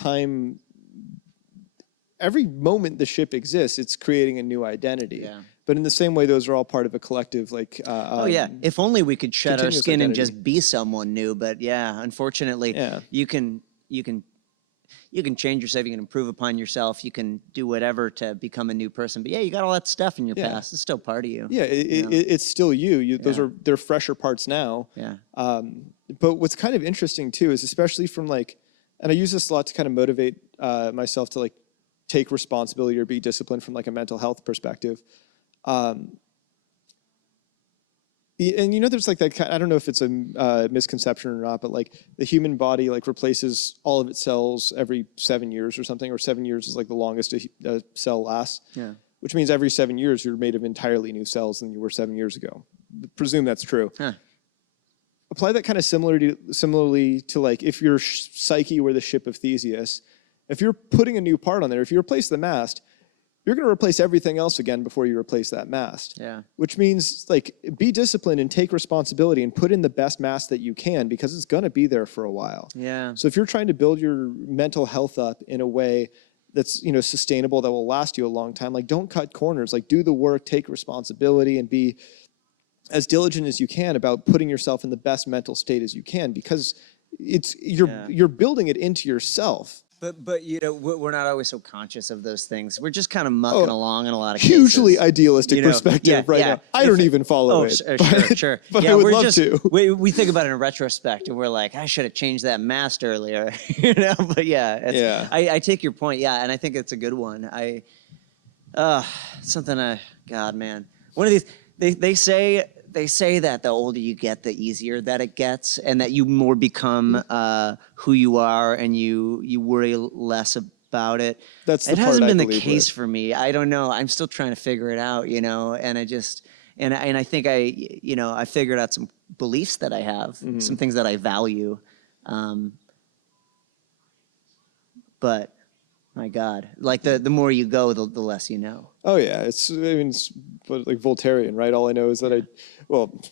moment the ship exists, it's creating a new identity. Yeah. But in the same way, those are all part of a collective, like... oh, yeah. If only we could shed our skin and just be someone new. But yeah, unfortunately, you can change yourself. You can improve upon yourself. You can do whatever to become a new person. But yeah, you got all that stuff in your past. It's still part of you. Yeah, it's still you. They're fresher parts now. Yeah. But what's kind of interesting, too, is especially from like... And I use this a lot to kind of motivate myself to like take responsibility or be disciplined from like a mental health perspective. And you know, there's like that, I don't know if it's a misconception or not, but like the human body like replaces all of its cells every 7 years or something, or 7 years is like the longest a cell lasts. Yeah. Which means every 7 years you're made of entirely new cells than you were 7 years ago. Presume that's true. Huh. Apply that kind of similarly to like if your psyche were the ship of Theseus, if you're putting a new part on there, if you replace the mast, you're going to replace everything else again before you replace that mast. Yeah. Which means, like, be disciplined and take responsibility and put in the best mast that you can, because it's going to be there for a while. Yeah. So if you're trying to build your mental health up in a way that's, you know, sustainable, that will last you a long time, like, don't cut corners. Like, do the work, take responsibility, and be as diligent as you can about putting yourself in the best mental state as you can, because you're building it into yourself. But you know, we're not always so conscious of those things. We're just kind of mucking along in a lot of cases. Hugely idealistic perspective now. I don't even follow it. Sure. But I would love to. We think about it in retrospect, and we're like, I should have changed that mast earlier. You know, but I take your point. Yeah, and I think it's a good one. God, man. One of these, they say that the older you get, the easier that it gets, and that you more become who you are, and you worry less about it. It hasn't been the case for me. I don't know. I'm still trying to figure it out, you know. And I just I think I figured out some beliefs that I have, some things that I value, but My God, like the more you go, the less you know. Oh yeah, it's like Voltairean, right? All I know is that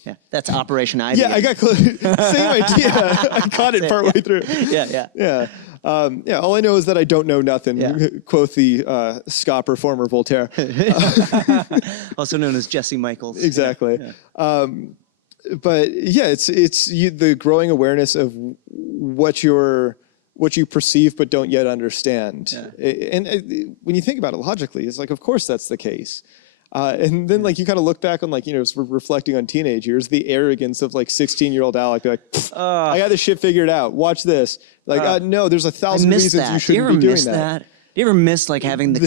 yeah, that's Operation Ivy. Yeah, I got close. Same idea. I caught it partway through. Yeah. All I know is that I don't know nothing. Yeah. Quote the ska performer Voltaire. Also known as Jesse Michaels. Exactly. Yeah. But yeah, it's the growing awareness of what you perceive but don't yet understand. Yeah. And when you think about it logically, it's like, of course that's the case. And then like you kind of look back on like, reflecting on teenage years, the arrogance of like 16-year-old Alec, be like, I got this shit figured out. Watch this. Like, no, there's 1,000 reasons you shouldn't be doing that. Do you ever miss like having the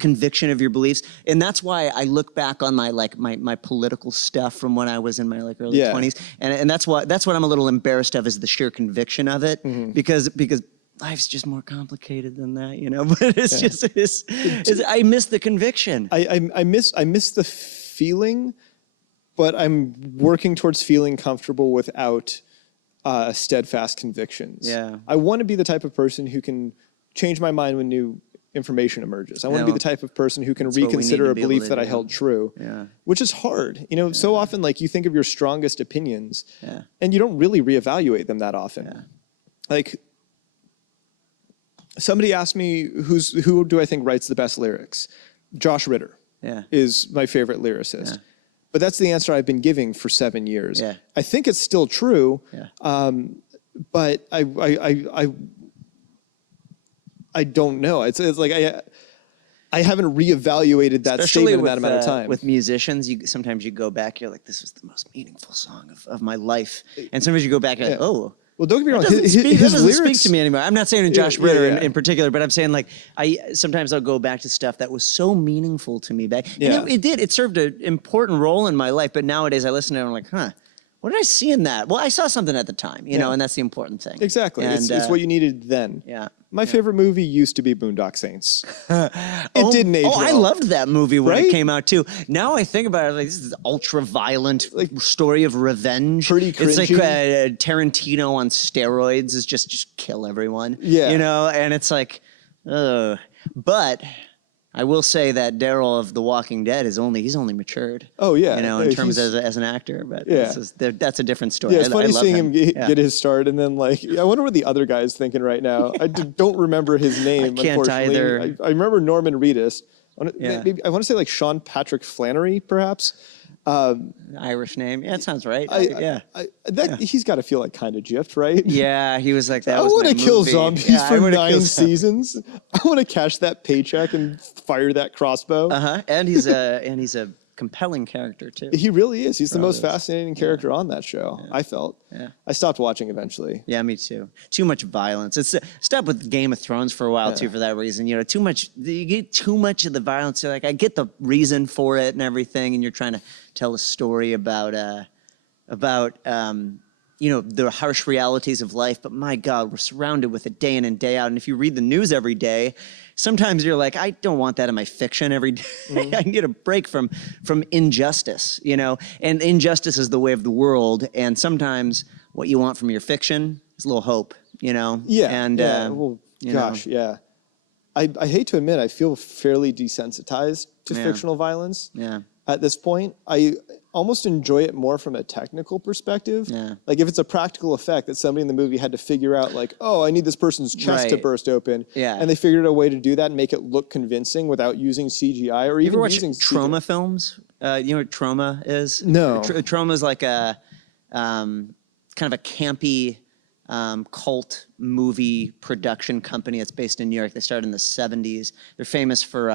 conviction of your beliefs? And that's why I look back on my political stuff from when I was in my like early 20s, and that's what I'm a little embarrassed of, is the sheer conviction of it, because life's just more complicated than that, But it's just I miss the conviction. I miss the feeling, but I'm working towards feeling comfortable without steadfast convictions. Yeah, I want to be the type of person who can change my mind when new information emerges. I want to be the type of person who can reconsider a belief that I held true, which is hard. So often like you think of your strongest opinions and you don't really reevaluate them that often. Yeah. Like somebody asked me, who do I think writes the best lyrics? Josh Ritter is my favorite lyricist. Yeah. But that's the answer I've been giving for 7 years. Yeah. I think it's still true, but I don't know. It's like I haven't reevaluated that statement in that amount of time. With musicians, sometimes you go back, you're like, this was the most meaningful song of my life. And sometimes you go back and like, oh. Well, don't get me wrong. His lyrics speak to me anymore. I'm not saying Josh Ritter in particular, but I'm saying like sometimes I'll go back to stuff that was so meaningful to me back. And it did. It served an important role in my life. But nowadays I listen to it and I'm like, what did I see in that? Well, I saw something at the time, and that's the important thing. Exactly. And, it's what you needed then. Yeah. My favorite movie used to be Boondock Saints. It didn't age well. I loved that movie when it came out too. Now I think about it, like, this is ultra-violent story of revenge. Pretty cringy. It's like Tarantino on steroids, is just kill everyone. Yeah. And it's like, but I will say that Daryl of The Walking Dead he's only matured. Oh yeah, in terms as an actor. But that's a different story. Yeah, it's funny seeing him get his start, and then like I wonder what the other guy's thinking right now. I don't remember his name. I can't either. I remember Norman Reedus. I want to say like Sean Patrick Flannery, perhaps. Irish name. Yeah, it sounds right. He's got to feel like kind of gypped, right? Yeah, he was like that. I want to kill zombies for 9 seasons. I want to cash that paycheck and fire that crossbow. And he's a compelling character too. He really is. He's the most fascinating character on that show. I felt. Yeah. I stopped watching eventually. Yeah, me too. Too much violence. It's stopped with Game of Thrones for a while too for that reason. Too much. You get too much of the violence. You're like, I get the reason for it and everything, and you're trying to tell a story about the harsh realities of life. But my God, we're surrounded with it day in and day out. And if you read the news every day, sometimes you're like, I don't want that in my fiction every day. I need a break from injustice, and injustice is the way of the world. And sometimes what you want from your fiction is a little hope, Yeah. And, well, gosh, yeah. I hate to admit, I feel fairly desensitized to fictional violence. Yeah. At this point, I almost enjoy it more from a technical perspective. Yeah. Like if it's a practical effect that somebody in the movie had to figure out, like, oh, I need this person's chest to burst open. Yeah. And they figured out a way to do that and make it look convincing without using CGI or even using trauma films. You know what trauma is? No. Trauma is like a kind of a campy cult movie production company that's based in New York. They started in the 70s. They're famous for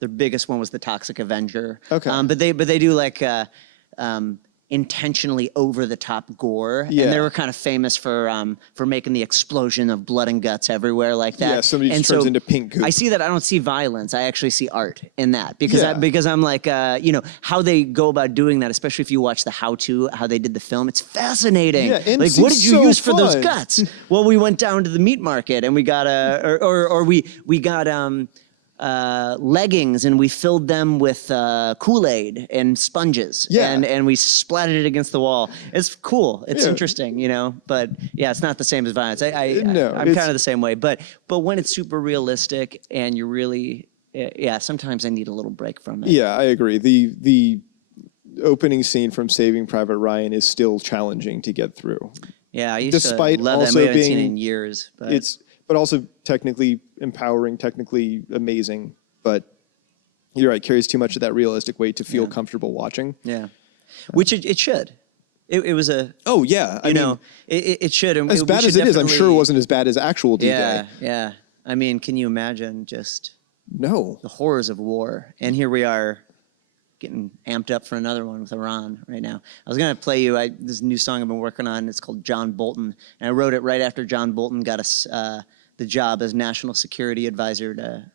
their biggest one was The Toxic Avenger. Okay. But they do like intentionally over the top gore. Yeah. And they were kind of famous for making the explosion of blood and guts everywhere like that. Yeah, somebody just turns into pink goop. I see that. I don't see violence. I actually see art in that because I'm like how they go about doing that, especially if you watch the how they did the film. It's fascinating. Yeah, and like what did you use for those guts? Well, we went down to the meat market and we got we got leggings and we filled them with Kool-Aid and sponges. Yeah. And we splattered it against the wall. It's cool. It's Yeah. interesting, you know, but yeah, it's not the same as violence. No, I'm kind of the same way, but when it's super realistic and you're really, yeah, sometimes I need a little break from it. Yeah, I agree. The opening scene from Saving Private Ryan is still challenging to get through. Yeah, I used Despite to love that also movie. I haven't seen it being- in years. But But also technically empowering, technically amazing. But you're right, carries too much of that realistic weight to feel comfortable watching. yeah, which it should. It was a. Oh yeah, I mean, it should. And as we bad should as it is, I'm sure it definitely- wasn't as bad as actual D-Day. Yeah, yeah. I mean, can you imagine just No. the horrors of war? And here we are, getting amped up for another one with Iran right now. I was gonna play you this new song I've been working on. It's called John Bolton, and I wrote it right after John Bolton got us the job as national security advisor to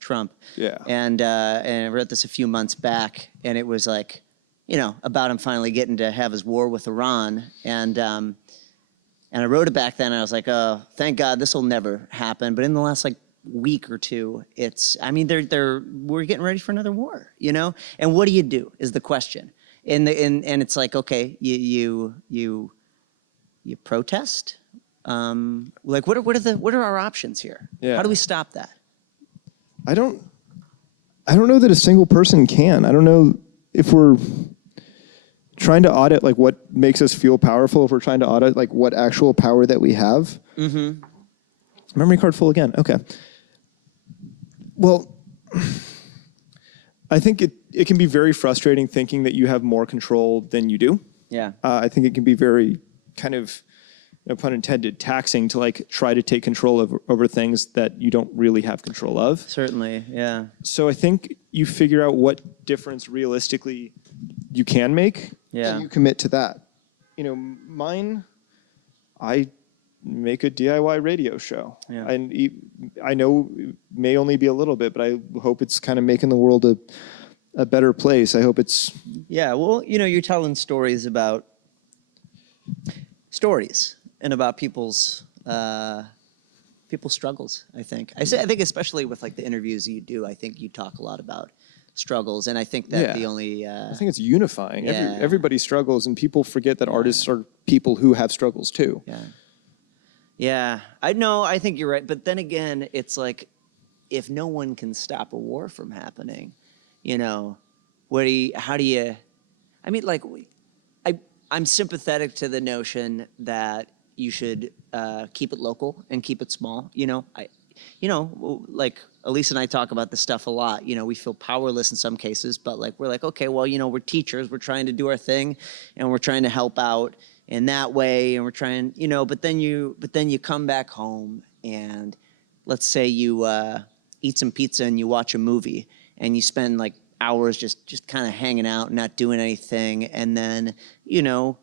Trump. Yeah. And I wrote this a few months back, and it was like, you know, about him finally getting to have his war with Iran, and I wrote it back then. And I was like, oh, thank God this will never happen. But in the last like week or two, we're getting ready for another war, you know? And what do you do is the question. And it's like, okay, you protest? Like what are our options here? Yeah. How do we stop that? I don't know that a single person can. I don't know if we're trying to audit like what makes us feel powerful, if we're trying to audit like what actual power that we have. Mm-hmm. Memory card full again. Okay. Well, I think it can be very frustrating thinking that you have more control than you do. Yeah. I think it can be very kind of, no pun intended, taxing to like try to take control over things that you don't really have control of. Certainly, yeah. So I think you figure out what difference realistically you can make, and you commit to that. You know, mine, I make a DIY radio show. Yeah. And I know it may only be a little bit, but I hope it's kind of making the world a better place. I hope it's... Yeah, well, you know, you're telling stories and about people's struggles, I think. I think especially with like the interviews you do, I think you talk a lot about struggles, and I think that the only... I think it's unifying. Yeah. Everybody struggles, and people forget that artists are people who have struggles too. Yeah. Yeah, I know, I think you're right, but then again, it's like, if no one can stop a war from happening, you know, how do you... I mean, like, I'm sympathetic to the notion that you should keep it local and keep it small. You know, like Elise and I talk about this stuff a lot. You know, we feel powerless in some cases, but like we're like, okay, well, you know, we're teachers, we're trying to do our thing, and we're trying to help out in that way, and we're trying, you know. But then you come back home, and let's say you eat some pizza and you watch a movie, and you spend like hours just kind of hanging out, not doing anything, and then, you know,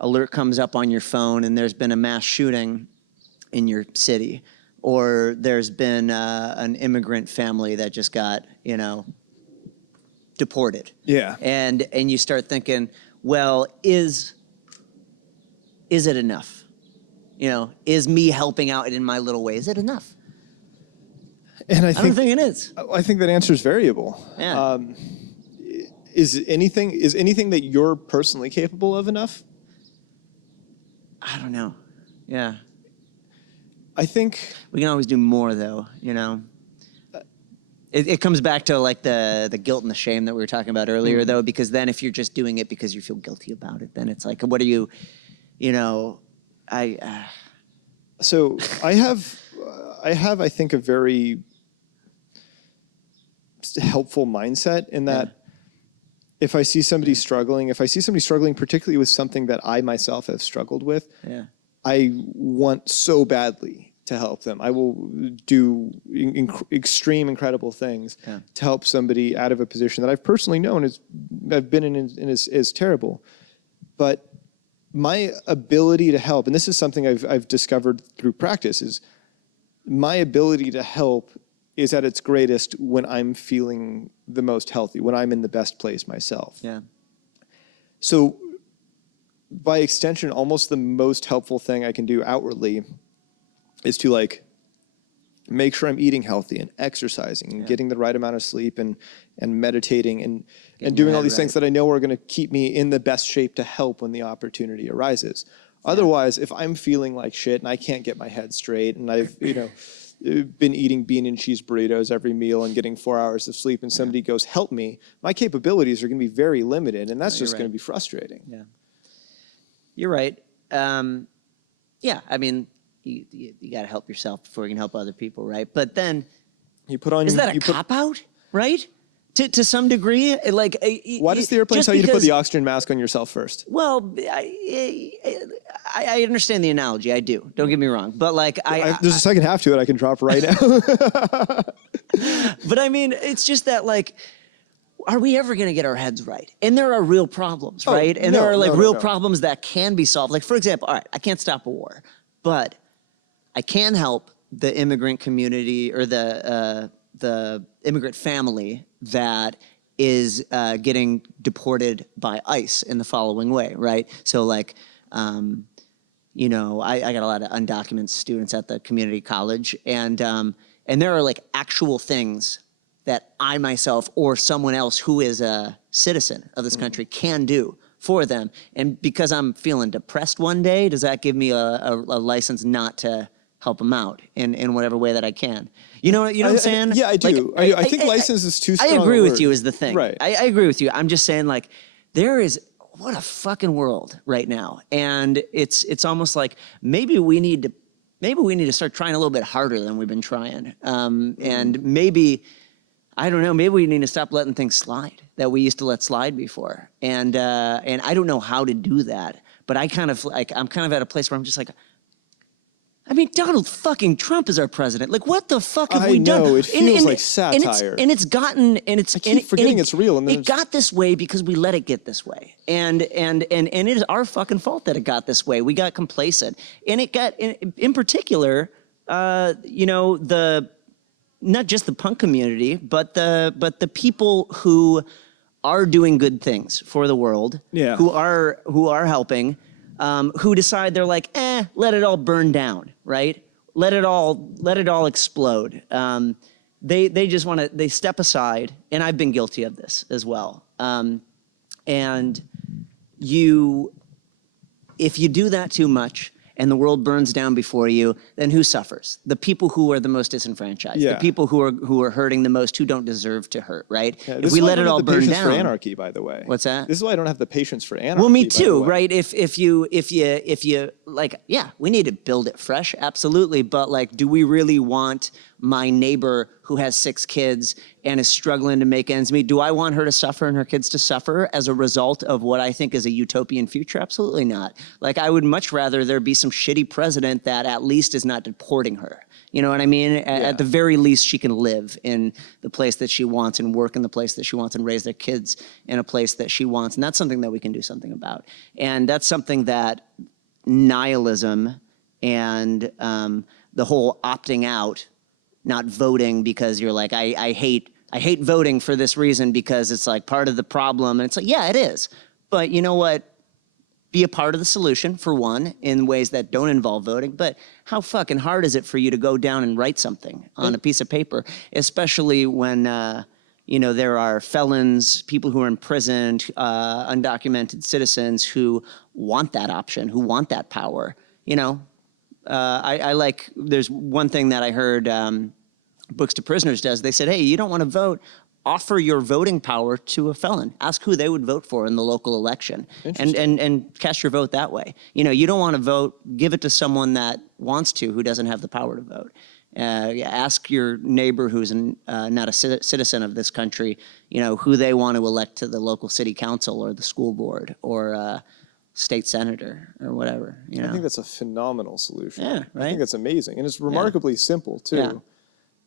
alert comes up on your phone and there's been a mass shooting in your city, or there's been an immigrant family that just got, you know, deported. Yeah. And you start thinking, well, is it enough? You know, is me helping out in my little way, is it enough? And I don't think it is. I think that answer is variable. Yeah. Is anything that you're personally capable of enough? I don't know. Yeah. I think We can always do more, though, you know. It comes back to like the guilt and the shame that we were talking about earlier, though, because then if you're just doing it because you feel guilty about it, then it's like, what are you, you know, So I have, I think, a very helpful mindset in that if I see somebody struggling, particularly with something that I myself have struggled with, I want so badly to help them. I will do incredible things to help somebody out of a position that I've personally known I've been in is terrible. But my ability to help, and this is something I've discovered through practice, is my ability to help is at its greatest when I'm feeling the most healthy, when I'm in the best place myself. Yeah. So by extension, almost the most helpful thing I can do outwardly is to like make sure I'm eating healthy and exercising and getting the right amount of sleep and meditating and doing all these things that I know are going to keep me in the best shape to help when the opportunity arises. Otherwise, if I'm feeling like shit and I can't get my head straight and I've, been eating bean and cheese burritos every meal and getting 4 hours of sleep and somebody goes, help me, my capabilities are going to be very limited, and that's just going to be frustrating. Yeah. You're right. Yeah, I mean, you got to help yourself before you can help other people, right? But then, you put on. Is that a cop-out, right? To some degree, like. Why does the airplane tell you to put the oxygen mask on yourself first? Well, I understand the analogy. I do. Don't get me wrong. But like, there's a second half to it I can drop right now. But I mean, it's just that like, are we ever going to get our heads right? And there are real problems, right? And there are like real problems that can be solved. Like, for example, all right, I can't stop a war, but I can help the immigrant community or the immigrant family that is getting deported by ICE in the following way, right? So like, I got a lot of undocumented students at the community college, and there are like actual things that I myself or someone else who is a citizen of this country can do for them. And because I'm feeling depressed one day, does that give me a license not to help them out in whatever way that I can? You know what I'm saying? Yeah, I do. Like, I think license is too strong. I agree with you is the thing. Right. I agree with you. I'm just saying, like, what a fucking world right now. And it's almost like maybe we need to start trying a little bit harder than we've been trying. And maybe, I don't know, maybe we need to stop letting things slide that we used to let slide before. And I don't know how to do that, but I'm kind of at a place where I'm just like, I mean, Donald fucking Trump is our president. Like, what the fuck have we done? I know, it feels like satire. And it's gotten, and it's... I keep forgetting it's real. And it got this way because we let it get this way. And it is our fucking fault that it got this way. We got complacent. And it got, in particular, not just the punk community, but the people who are doing good things for the world, who are helping, who decide they're like, let it all burn down, right? Let it all explode. They just want to, they step aside, and I've been guilty of this as well. And if you do that too much, and the world burns down before you, then who suffers? The people who are the most disenfranchised, the people who are hurting the most, who don't deserve to hurt, right? Yeah, if we let it all burn down. For anarchy, by the way. What's that? This is why I don't have the patience for anarchy. Well, me too, right? If you like, yeah, we need to build it fresh, absolutely. But like, do we really want my neighbor who has 6 kids and is struggling to make ends meet, do I want her to suffer and her kids to suffer as a result of what I think is a utopian future? Absolutely not. Like, I would much rather there be some shitty president that at least is not deporting her. You know what I mean? At the very least, she can live in the place that she wants and work in the place that she wants and raise their kids in a place that she wants. And that's something that we can do something about. And that's something that nihilism and the whole opting out, not voting because you're like, I hate voting for this reason because it's like part of the problem. And it's like, yeah, it is. But you know what? Be a part of the solution, for one, in ways that don't involve voting. But how fucking hard is it for you to go down and write something on a piece of paper, especially when, there are felons, people who are imprisoned, undocumented citizens who want that option, who want that power, I like, there's one thing that I heard Books to Prisoners does. They said, hey, you don't want to vote, offer your voting power to a felon. Ask who they would vote for in the local election and cast your vote that way. You don't want to vote, give it to someone that wants to, who doesn't have the power to vote. Ask your neighbor who's not a citizen of this country, who they want to elect to the local city council or the school board or state senator or whatever. I think that's a phenomenal solution. Yeah, right? I think that's amazing. And it's remarkably simple, too. Yeah.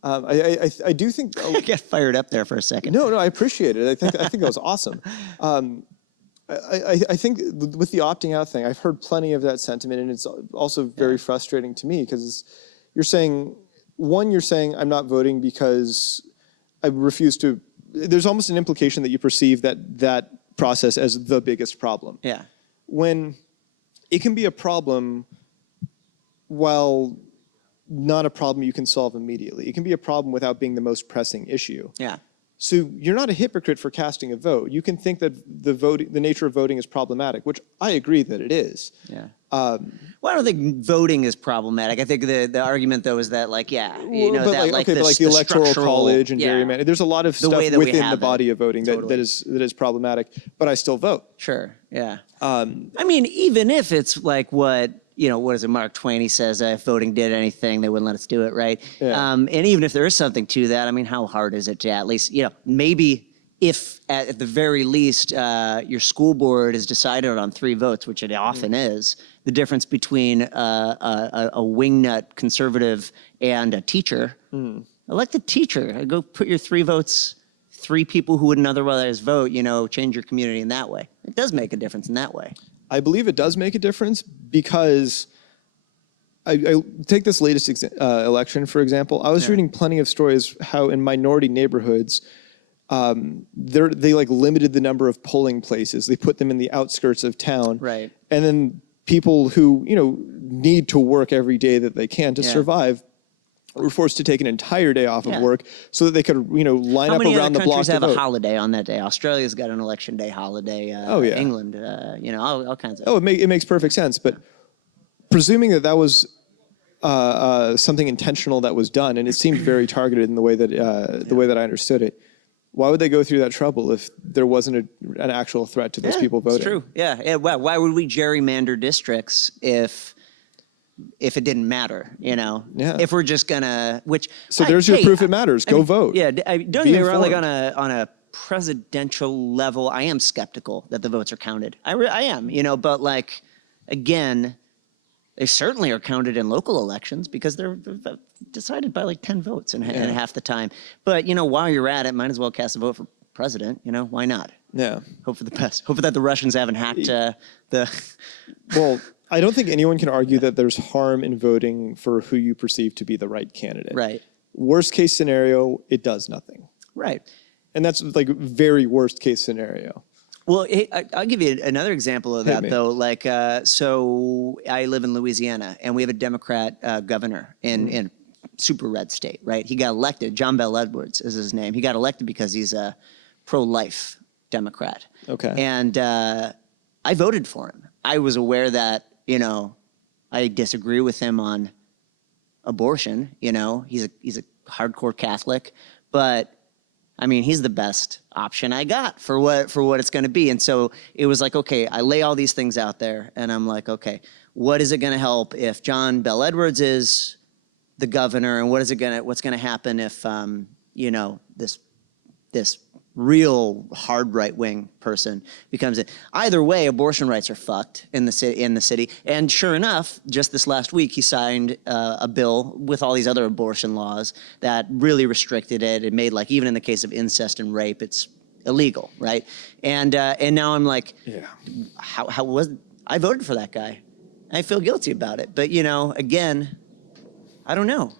I do think... I got fired up there for a second. No, I appreciate it. I think that was awesome. I think with the opting out thing, I've heard plenty of that sentiment, and it's also very frustrating to me because you're saying I'm not voting because I refuse to... There's almost an implication that you perceive that process as the biggest problem. Yeah. When it can be a problem while not a problem you can solve immediately. It can be a problem without being the most pressing issue. Yeah. So you're not a hypocrite for casting a vote. You can think that the nature of voting is problematic, which I agree that it is. Yeah. Well, I don't think voting is problematic. I think the argument though is that like, the electoral college and gerrymandering. There's a lot of stuff within the body of voting that is problematic. But I still vote. Sure. Yeah. I mean, even if it's like what is it? Mark Twain, he says, if voting did anything, they wouldn't let us do it, right? Yeah. And even if there is something to that, I mean, how hard is it to at least, maybe if at the very least your school board is decided on 3 votes, which it often is, the difference between a wingnut conservative and a teacher, elect a teacher. Go put your 3 votes, 3 people who wouldn't otherwise vote, change your community in that way. It does make a difference in that way. I believe it does make a difference because I take this latest election, for example. I was reading plenty of stories how in minority neighborhoods, they like limited the number of polling places. They put them in the outskirts of town. Right. And then people who, need to work every day that they can to survive were forced to take an entire day off of work so that they could, line up around the block to vote. How many other countries have a holiday on that day? Australia's got an election day holiday. England, all kinds of. Oh, it makes perfect sense. But presuming that was something intentional that was done, and it seemed very targeted in the way that I understood it, why would they go through that trouble if there wasn't an actual threat to those people voting? It's true. Yeah. Why would we gerrymander districts if it didn't matter, if we're just gonna, So there's your proof it matters. Go vote. Yeah, don't get me wrong, like on a presidential level, I am skeptical that the votes are counted. I am, but like, again, they certainly are counted in local elections because they're decided by like 10 votes in half the time. But, while you're at it, might as well cast a vote for president, why not? Yeah. Hope for the best. Hope that the Russians haven't hacked Well, I don't think anyone can argue that there's harm in voting for who you perceive to be the right candidate. Right. Worst case scenario, it does nothing. Right. And that's like very worst case scenario. Well, I'll give you another example of that, though. Like, so I live in Louisiana, and we have a Democrat governor in super red state, right? He got elected. John Bel Edwards is his name. He got elected because he's a pro-life Democrat. Okay. And I voted for him. I was aware that, I disagree with him on abortion. He's a hardcore Catholic, but I mean, he's the best option I got for what it's going to be. And so it was like, okay, I lay all these things out there, and I'm like, okay, what is it going to help if John Bel Edwards is the governor, and what's going to happen if this real hard right-wing person becomes it. Either way, abortion rights are fucked in the city. And sure enough, just this last week, he signed a bill with all these other abortion laws that really restricted it. It made, like, even in the case of incest and rape, it's illegal, right? And now I'm like, how was I voted for that guy? I feel guilty about it. But again, I don't know.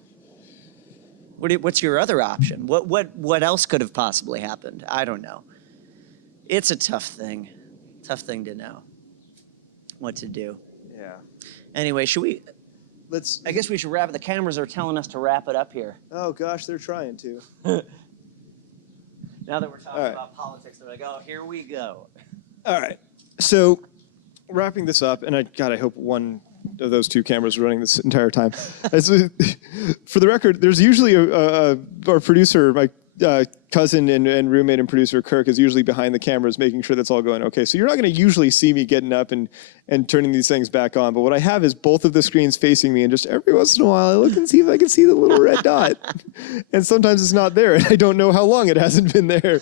What's your other option? What else could have possibly happened? I don't know. It's a tough thing to know what to do. Yeah. Anyway, I guess we should wrap it. The cameras are telling us to wrap it up here. Oh gosh, they're trying to. Now that we're talking about politics, they're like, oh, here we go. All right. So wrapping this up, and I hope one of those 2 cameras running this entire time. For the record, there's usually our producer, my cousin and roommate and producer, Kirk, is usually behind the cameras making sure that's all going okay. So you're not going to usually see me getting up and turning these things back on. But what I have is both of the screens facing me, and just every once in a while I look and see if I can see the little red dot. And sometimes it's not there, and I don't know how long it hasn't been there.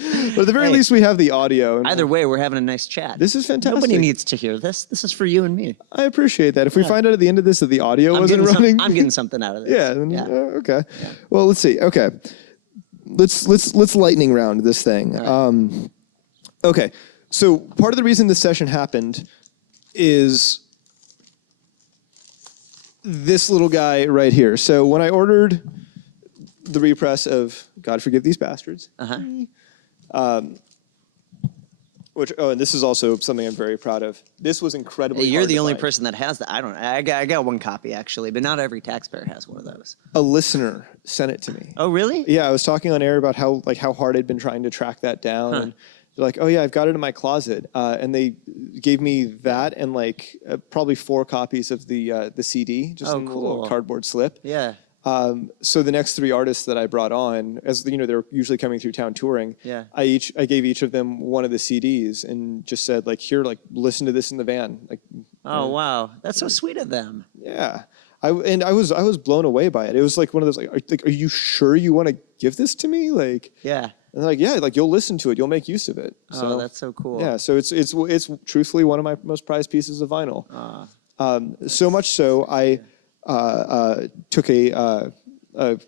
But at the very least, we have the audio. Either way, we're having a nice chat. This is fantastic. Nobody needs to hear this. This is for you and me. I appreciate that. If we find out at the end of this that the audio wasn't running, I'm getting something out of this. Okay. Yeah. Well, let's see. Okay, let's lightning round this thing. Right. Okay. So part of the reason this session happened is this little guy right here. So when I ordered the repress of God Forgive These Bastards. And this is also something I'm very proud of. This was incredibly You're hard the to only find. person that has that. I got one copy, actually, but not every taxpayer has one of those. A listener sent it to me. Oh, really? Yeah, I was talking on air about how hard I'd been trying to track that down. And they're like, oh, yeah, I've got it in my closet. And they gave me that and probably 4 copies of the CD, just in a little cardboard slip. Yeah. So the next 3 artists that I brought on, as you know, they're usually coming through town touring. Yeah. I gave each of them one of the CDs and just said, here, listen to this in the van. Oh, wow, that's so sweet of them. Yeah, I was blown away by it. It was one of those are you sure you want to give this to me? Yeah. And they're yeah, you'll listen to it, you'll make use of it. So that's so cool. Yeah, so it's truthfully one of my most prized pieces of vinyl. So much so I took a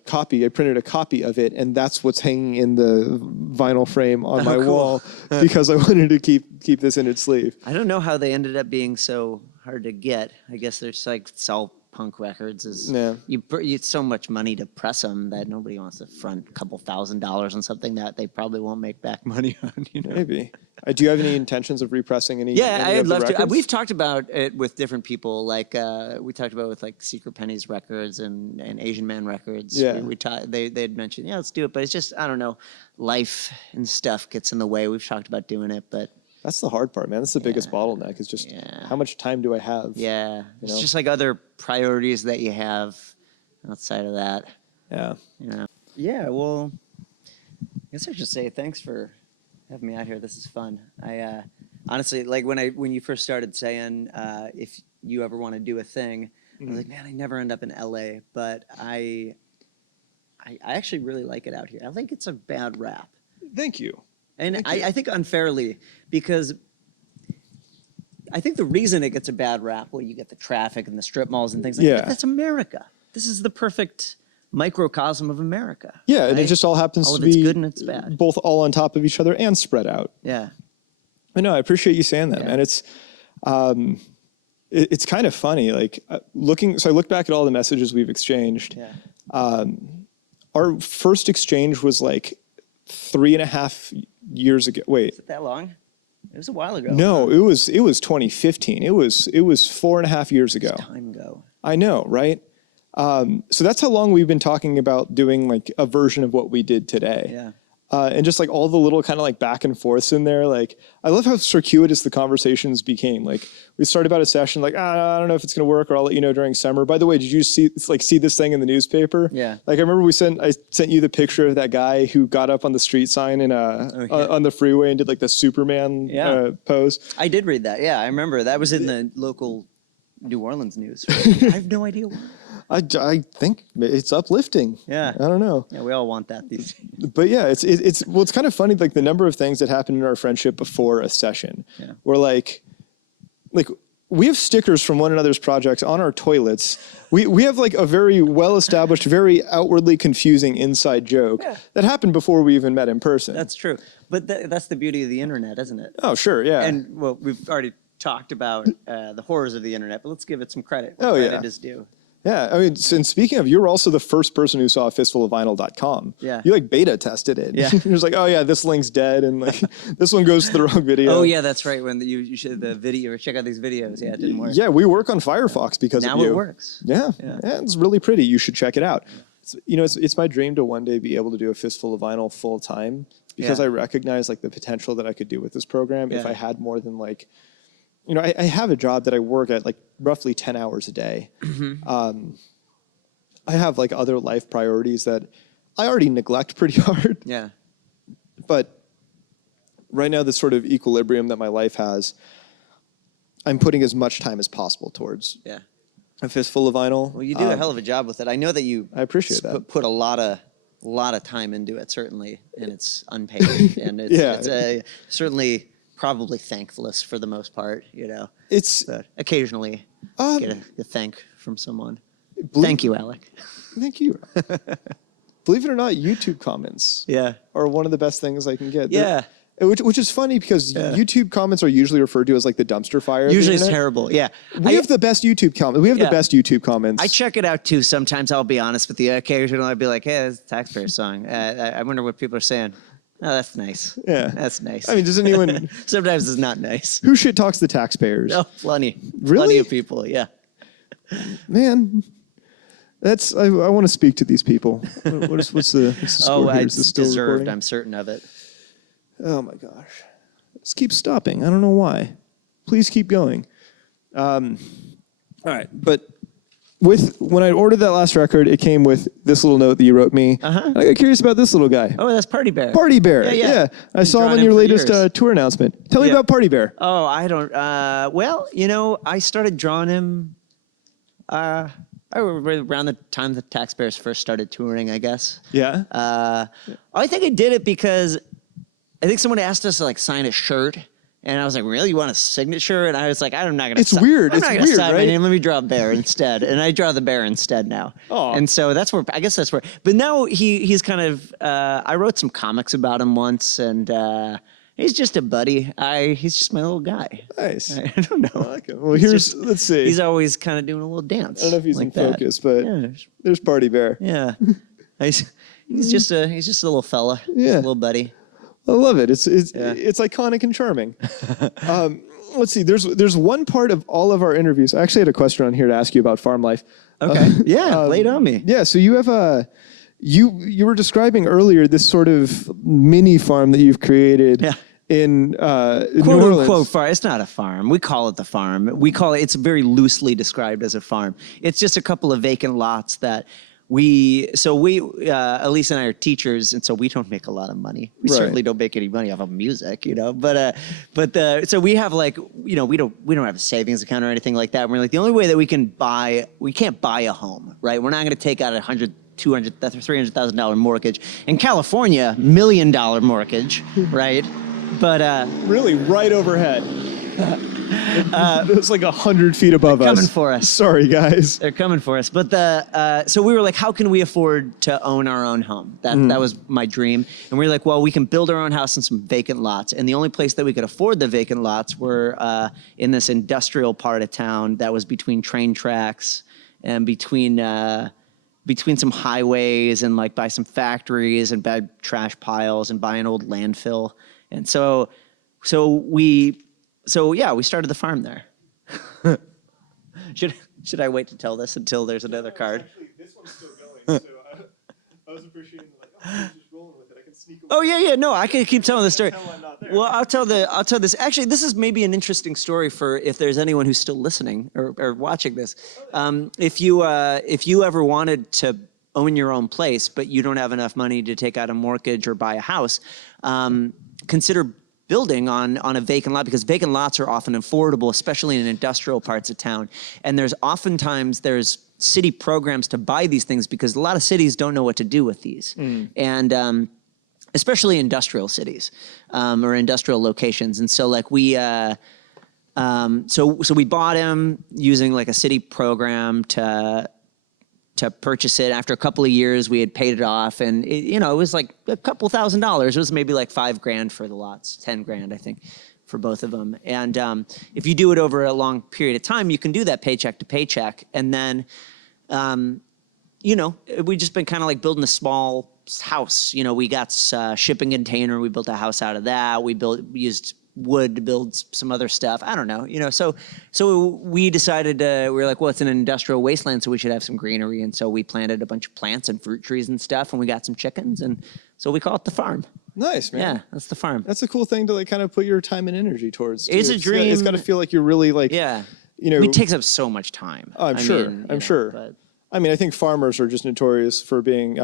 copy. I printed a copy of it, and that's what's hanging in the vinyl frame on my wall because I wanted to keep this in its sleeve. I don't know how they ended up being so hard to get. I guess there's sell punk records it's so much money to press them that nobody wants to front a couple $1,000s on something that they probably won't make back money on. Maybe. Do you have any intentions of repressing any? Yeah, any I'd of the love to. records? We've talked about it with different people. We talked about it with Secret Pennies records and Asian Man records. Yeah. They'd mentioned, let's do it, but it's just, I don't know, life and stuff gets in the way. We've talked about doing it, but that's the hard part, man. That's the biggest bottleneck is just how much time do I have? Yeah, it's just other priorities that you have outside of that. Yeah. Yeah, well, I guess I should say thanks for having me out here. This is fun. I honestly, when you first started saying if you ever want to do a thing, I was like, man, I never end up in LA, but I actually really like it out here. I think it's a bad rap. Thank you. And I think unfairly, because I think the reason it gets a bad rap, you get the traffic and the strip malls and things like that, that's America. This is the perfect microcosm of America. Yeah, and it just all happens to be it's good and it's bad. Both all on top of each other and spread out. Yeah. I know, I appreciate you saying that, man. It's kind of funny, so I look back at all the messages we've exchanged. Yeah. Our first exchange was 3.5 years ago. Wait. Is it that long? It was a while ago. No, it was 2015. It was 4.5 years ago. Time ago. I know, right? So that's how long we've been talking about doing a version of what we did today. Yeah. And just all the little kind of back and forths in there. I love how circuitous the conversations became. We started about a session I don't know if it's going to work, or I'll let you know during summer. By the way, did you see this thing in the newspaper? Yeah. I remember I sent you the picture of that guy who got up on the street sign in on the freeway and did the Superman pose. I did read that. Yeah, I remember. That was in the local New Orleans news. I have no idea why. I think it's uplifting. Yeah. I don't know. Yeah, we all want that these days. But yeah, it's kind of funny, the number of things that happened in our friendship before a session. Yeah. Where we have stickers from one another's projects on our toilets. We have a very well-established, very outwardly confusing inside joke that happened before we even met in person. That's true. But that's the beauty of the internet, isn't it? Oh, sure, yeah. And we've already talked about the horrors of the internet, but let's give it some credit. Credit is due. Yeah, I mean, and speaking of, you were also the first person who saw A Fistful of Vinyl.com. Yeah. You beta tested it. Yeah. You're just oh yeah, this link's dead, and this one goes to the wrong video. Oh yeah, that's right. When you should the video or check out these videos. Yeah, it didn't work. Yeah, we work on Firefox because of you. Now it works. Yeah. It's really pretty. You should check it out. It's my dream to one day be able to do A Fistful of Vinyl full time because I recognize the potential that I could do with this program if I had more than I have a job that I work at roughly 10 hours a day. I have other life priorities that I already neglect pretty hard. Yeah. But right now, the sort of equilibrium that my life has, I'm putting as much time as possible towards. Yeah. A Fistful of Vinyl. Well, you do a hell of a job with it. I know that you. I appreciate that. Put a lot of time into it, certainly, and it's unpaid, and it's certainly probably thankless for the most part. It's but occasionally get a thank from someone. Thank you, Alec. Thank you. Believe it or not, YouTube comments are one of the best things I can get. Yeah. Which is funny because YouTube comments are usually referred to as the dumpster fire. Usually it's terrible. Yeah. We have the best YouTube comments. We have the best YouTube comments. I check it out too. Sometimes I'll be honest with you. Occasionally I'll be like, hey, this is a Taxpayer song. I wonder what people are saying. Oh, that's nice. Yeah. That's nice. I mean, does anyone... Sometimes it's not nice. Who shit talks the taxpayers? Oh, plenty. Really? Plenty of people, yeah. Man, that's... I want to speak to these people. What's the score here? Is this still deserved. recording? I'm certain of it. Oh, my gosh. This keeps stopping. I don't know why. Please keep going. All right, but... When I ordered that last record, it came with this little note that you wrote me. And I got curious about this little guy. Oh, that's Party Bear. Party Bear. Yeah. I saw him on your latest tour announcement. Tell me about Party Bear. Oh, I don't. Well, I started drawing him around the time the Taxpayers first started touring, I guess. Yeah. I think I did it because I think someone asked us to like sign a shirt. And I was like, really? You want a signature? And I was like, I'm not going to It's weird. I'm not going to sign my right? name. Let me draw a bear instead. And I draw the bear instead now. Oh. And so I guess that's where. But now he's kind of, I wrote some comics about him once. And he's just a buddy. He's just my little guy. Nice. I don't know. I like him. Well, let's see. He's always kind of doing a little dance. I don't know if he's like in focus, but there's Party Bear. Yeah. He's just a little fella. Yeah. Just a little buddy. I love it. It's iconic and charming. Let's see. There's one part of all of our interviews. I actually had a question on here to ask you about farm life. Okay. Lay it on me. Yeah. So you have you were describing earlier this sort of mini farm that you've created. Yeah. In quote New Orleans. unquote farm. It's not a farm. We call it the farm. It's very loosely described as a farm. It's just a couple of vacant lots that. Elise and I are teachers, and so we don't make a lot of money. We certainly don't make any money off of music, so we have we don't have a savings account or anything like that. We're like, the only way that we can't buy a home, right? We're not going to take out $100,000, $200,000, $300,000 mortgage. In California, $1 million mortgage, right? But really right overhead. It was like 100 feet above us. Coming for us. Sorry, guys. They're coming for us. But so we were like, how can we afford to own our own home? That was my dream. And we were like, well, we can build our own house in some vacant lots. And the only place that we could afford the vacant lots were in this industrial part of town that was between train tracks and between some highways and like by some factories and bad trash piles and by an old landfill. And so we started the farm there. Should I wait to tell this until there's another card? Actually, this one's still going, so I was appreciating just rolling with it. I can sneak away. Oh yeah. No, I can keep telling the story. I'm not there. Well, I'll tell this. Actually, this is maybe an interesting story for if there's anyone who's still listening or watching this. If you ever wanted to own your own place, but you don't have enough money to take out a mortgage or buy a house, consider building on a vacant lot, because vacant lots are often affordable, especially in industrial parts of town. And there's city programs to buy these things because a lot of cities don't know what to do with these. And especially industrial cities or industrial locations. And so like we bought him using like a city program to purchase it. After a couple of years, we had paid it off, and it was like a couple $1,000s. It was maybe like $5,000 for the lots, $10,000 I think, for both of them. And if you do it over a long period of time, you can do that paycheck to paycheck. And then, we just been kind of like building a small house. We got a shipping container. We built a house out of that. We used wood to build some other stuff. I don't know, so we decided we were like, well, it's an industrial wasteland, so we should have some greenery. And so we planted a bunch of plants and fruit trees and stuff, and we got some chickens. And so we call it the farm. Nice, man. Yeah, that's the farm. That's a cool thing to like kind of put your time and energy towards. It's a dream. It's got to feel like you're really like, it takes up so much time. Oh, I'm sure. But I mean, I think farmers are just notorious for being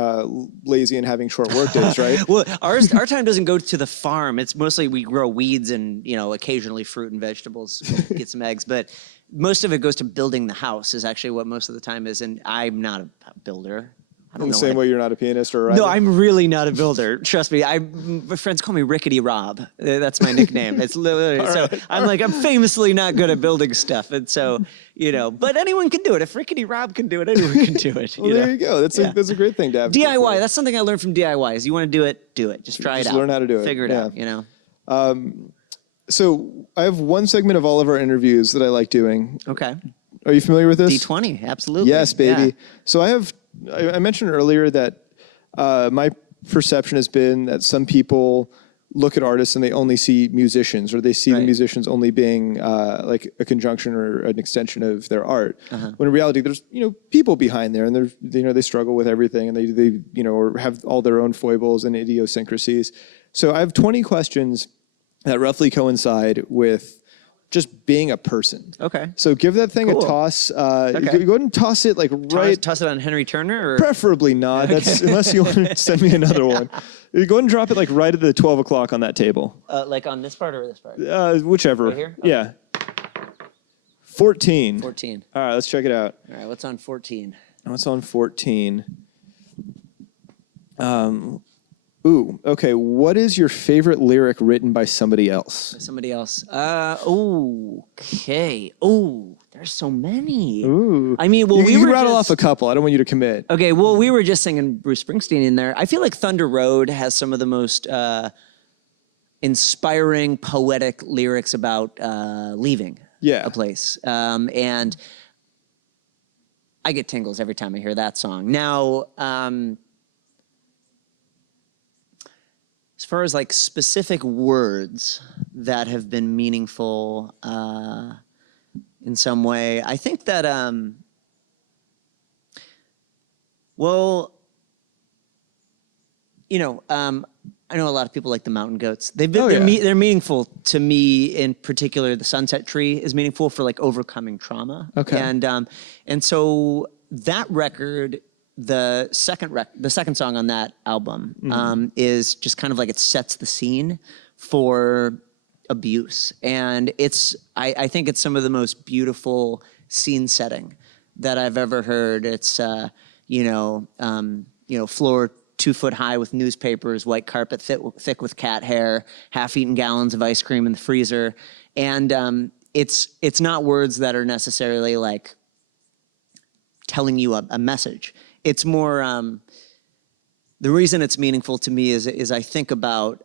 lazy and having short work days, right? Well, our time doesn't go to the farm. It's mostly we grow weeds and, occasionally fruit and vegetables, get some eggs. But most of it goes to building the house is actually what most of the time is. And I'm not a builder. I don't In know. the same way you're not a pianist or a writer? No, I'm really not a builder. Trust me. My friends call me Rickety Rob. That's my nickname. It's literally I'm famously not good at building stuff, and so But anyone can do it. If Rickety Rob can do it, anyone can do it. Well, there you go. That's a great thing to have. DIY. That's something I learned from DIY. Is you want to do it, do it. Just try it out. Learn how to do it. Figure it out. So I have one segment of all of our interviews that I like doing. Okay. Are you familiar with this? D20. Absolutely. Yes, baby. Yeah. So I mentioned earlier that my perception has been that some people look at artists and they only see musicians, or they see the musicians only being like a conjunction or an extension of their art. When in reality, there's people behind there, and they're they struggle with everything, and they or have all their own foibles and idiosyncrasies. So I have 20 questions that roughly coincide with just being a person. Okay. So give that thing a toss. Go ahead and toss it like right. Toss it on Henry Turner, or preferably not. That's unless you want to send me another one. Go ahead and drop it like right at the 12 o'clock on that table. Like on this part or this part? Whichever. Right here? Okay. Yeah. 14. 14. All right, let's check it out. All right, what's on 14? What's on 14? Ooh, okay. What is your favorite lyric written by somebody else? Somebody else. Okay. Oh, there's so many. Ooh. I mean, well, you can rattle off a couple. I don't want you to commit. Okay, well, we were just singing Bruce Springsteen in there. I feel like Thunder Road has some of the most inspiring, poetic lyrics about leaving a place. And I get tingles every time I hear that song. Now, as far as like specific words that have been meaningful in some way, I think that, I know a lot of people like the Mountain Goats. They're meaningful to me. In particular, the Sunset Tree is meaningful for like overcoming trauma. Okay. And so that record, the second song on that album is just kind of like it sets the scene for abuse, and I think it's some of the most beautiful scene setting that I've ever heard. It's floor 2 foot high with newspapers, white carpet thick with cat hair, half-eaten gallons of ice cream in the freezer, and it's not words that are necessarily like telling you a message. It's more, the reason it's meaningful to me is I think about,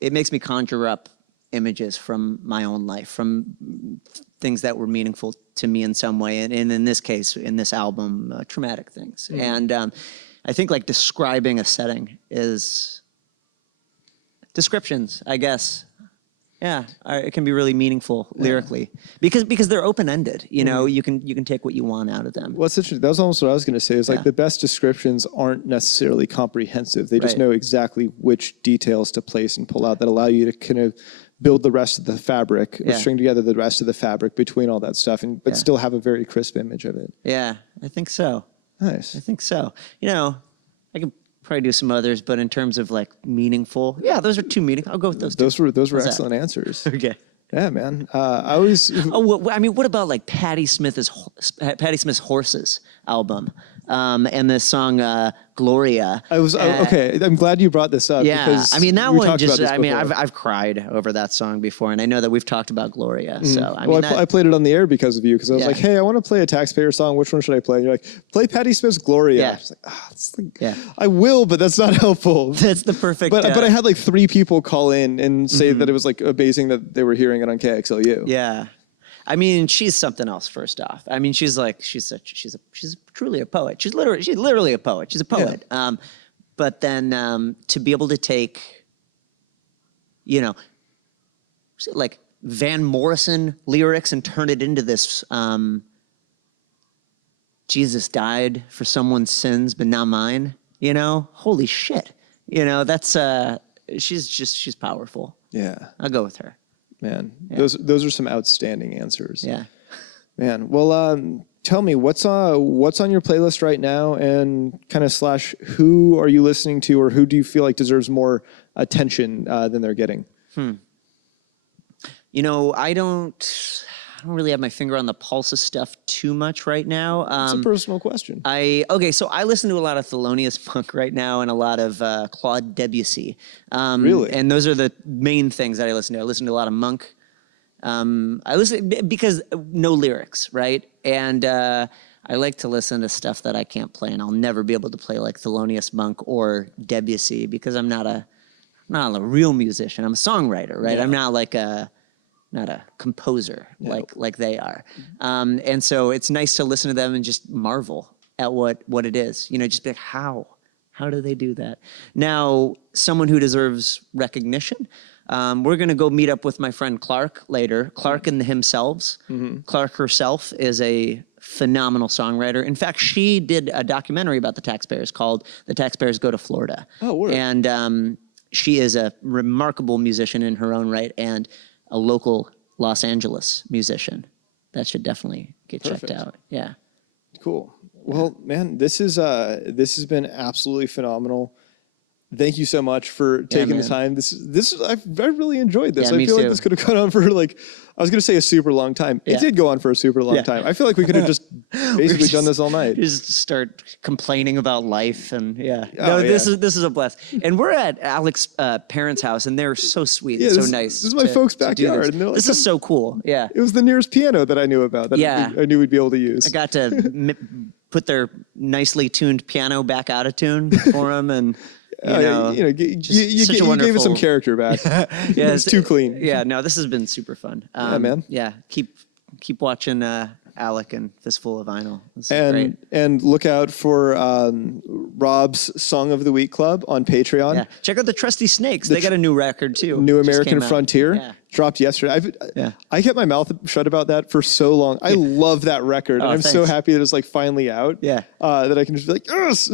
it makes me conjure up images from my own life, from things that were meaningful to me in some way. And in this case, in this album, traumatic things. And I think like describing a setting is descriptions, I guess. Yeah, it can be really meaningful lyrically because they're open-ended. You can take what you want out of them. Well, it's interesting. That was almost what I was going to say. Is like the best descriptions aren't necessarily comprehensive. They just know exactly which details to place and pull out that allow you to kind of build the rest of the fabric, or string together the rest of the fabric between all that stuff, but still have a very crisp image of it. Yeah, I think so. Nice. I think so. I can probably do some others, but in terms of like meaningful, those are two meaningful. I'll go with those. Those were excellent answers. Okay. Yeah, man. I always. What about like Patti Smith's Horses album, and this song Gloria? Okay. I'm glad you brought this up. Yeah, because that one just. before. I've cried over that song before, and I know that we've talked about Gloria. So I played it on the air because of you, because I was like, hey, I want to play a Taxpayer song. Which one should I play? And you're like, play Patti Smith's Gloria. Yeah. I was like, I will, but that's not helpful. That's the perfect. But I had like 3 people call in and say that it was like amazing that they were hearing it on KXLU. Yeah. She's something else. First off, she's truly a poet. She's literally a poet. She's a poet. Yeah. But then to be able to take, like Van Morrison lyrics and turn it into this, Jesus died for someone's sins, but not mine. Holy shit. That's she's powerful. Yeah, I'll go with her. Man, those are some outstanding answers. Yeah. Man, well, tell me what's on your playlist right now, and kind of / who are you listening to, or who do you feel like deserves more attention than they're getting? I don't really have my finger on the pulse of stuff too much right now. It's a personal question. So I listen to a lot of Thelonious Monk right now, and a lot of Claude Debussy. Really? And those are the main things that I listen to. I listen to a lot of Monk. I listen because no lyrics, right? And I like to listen to stuff that I can't play, and I'll never be able to play like Thelonious Monk or Debussy because I'm not a real musician. I'm a songwriter, right? Yeah. I'm not like not a composer like they are. And so it's nice to listen to them and just marvel at what it is. Just be like, how How do they do that? Now, someone who deserves recognition. We're going to go meet up with my friend Clark later. Clark and the Himselves. Clark herself is a phenomenal songwriter. In fact, she did a documentary about the Taxpayers called The Taxpayers Go to Florida. Oh, word. And she is a remarkable musician in her own right and a local Los Angeles musician. That should definitely get checked out. Yeah. Cool. Well, man, this has been absolutely phenomenal. Thank you so much for taking the time. I really enjoyed this. Yeah, I feel like this could have gone on for like, I was going to say a super long time. It did go on for a super long time. I feel like we could have just basically done this all night. Just start complaining about life and this is a blast. And we're at Alec's parents' house and they're so sweet. Yeah, so nice. This is my folks' backyard. And like, this is so cool. Yeah. It was the nearest piano that I knew about that I knew we'd be able to use. I got to put their nicely tuned piano back out of tune for them and you gave it some character back. It's too clean. Yeah, no, this has been super fun. Yeah, man. Yeah, keep watching Alec and Fistful of Vinyl. This is great. And look out for Rob's Song of the Week Club on Patreon. Yeah, check out the Trusty Snakes. They got a new record too. New American Frontier dropped yesterday. I kept my mouth shut about that for so long. I love that record, and I'm so happy that it's like finally out. Yeah, that I can just be like, yes.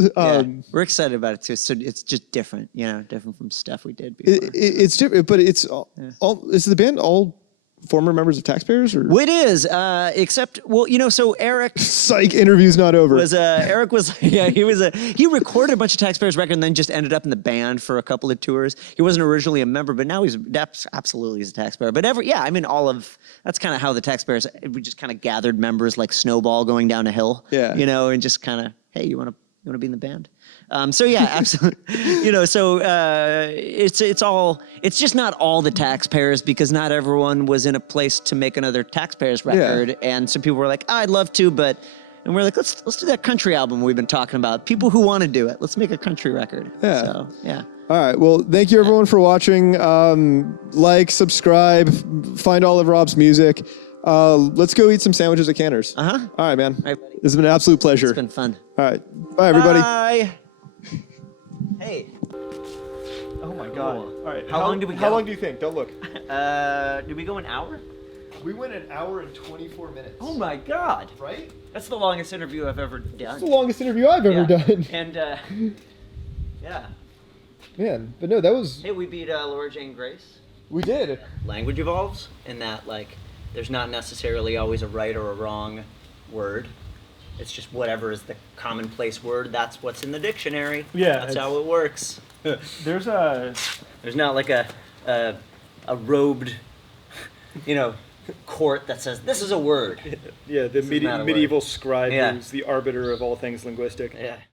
We're excited about it too. So it's just different, different from stuff we did before. It's different, but it's all. Is the band all former members of Taxpayers? Or? It is, except, so Eric... Psych, interview's not over. He recorded a bunch of Taxpayers records and then just ended up in the band for a couple of tours. He wasn't originally a member, but now he's absolutely a Taxpayer. But that's kind of how the Taxpayers, we just kind of gathered members like Snowball going down a hill. Yeah. And just kind of, hey, you want to be in the band? Absolutely. It's just not all the Taxpayers because not everyone was in a place to make another Taxpayers record. Yeah. And some people were like, I'd love to, and we're like, let's do that country album we've been talking about. People who want to do it. Let's make a country record. Yeah. So, yeah. All right. Well, thank you everyone for watching. Like, subscribe, find all of Rob's music. Let's go eat some sandwiches at Canner's. All right, man. All right, buddy. This has been an absolute pleasure. It's been fun. All right. Bye, everybody. Bye. Hey. Oh my God. Cool. All right. How long did we go? How long do you think? Don't look. Did we go an hour? We went an hour and 24 minutes. Oh my God. Right? That's the longest interview I've ever done. That's the longest interview I've ever done. And, yeah. Man, but no, that was... Hey, we beat Laura Jane Grace. We did. Language evolves in that, there's not necessarily always a right or a wrong word. It's just whatever is the commonplace word. That's what's in the dictionary. Yeah, that's how it works. There's not like a robed, court that says this is a word. Yeah, the medieval scribe who's the arbiter of all things linguistic. Yeah.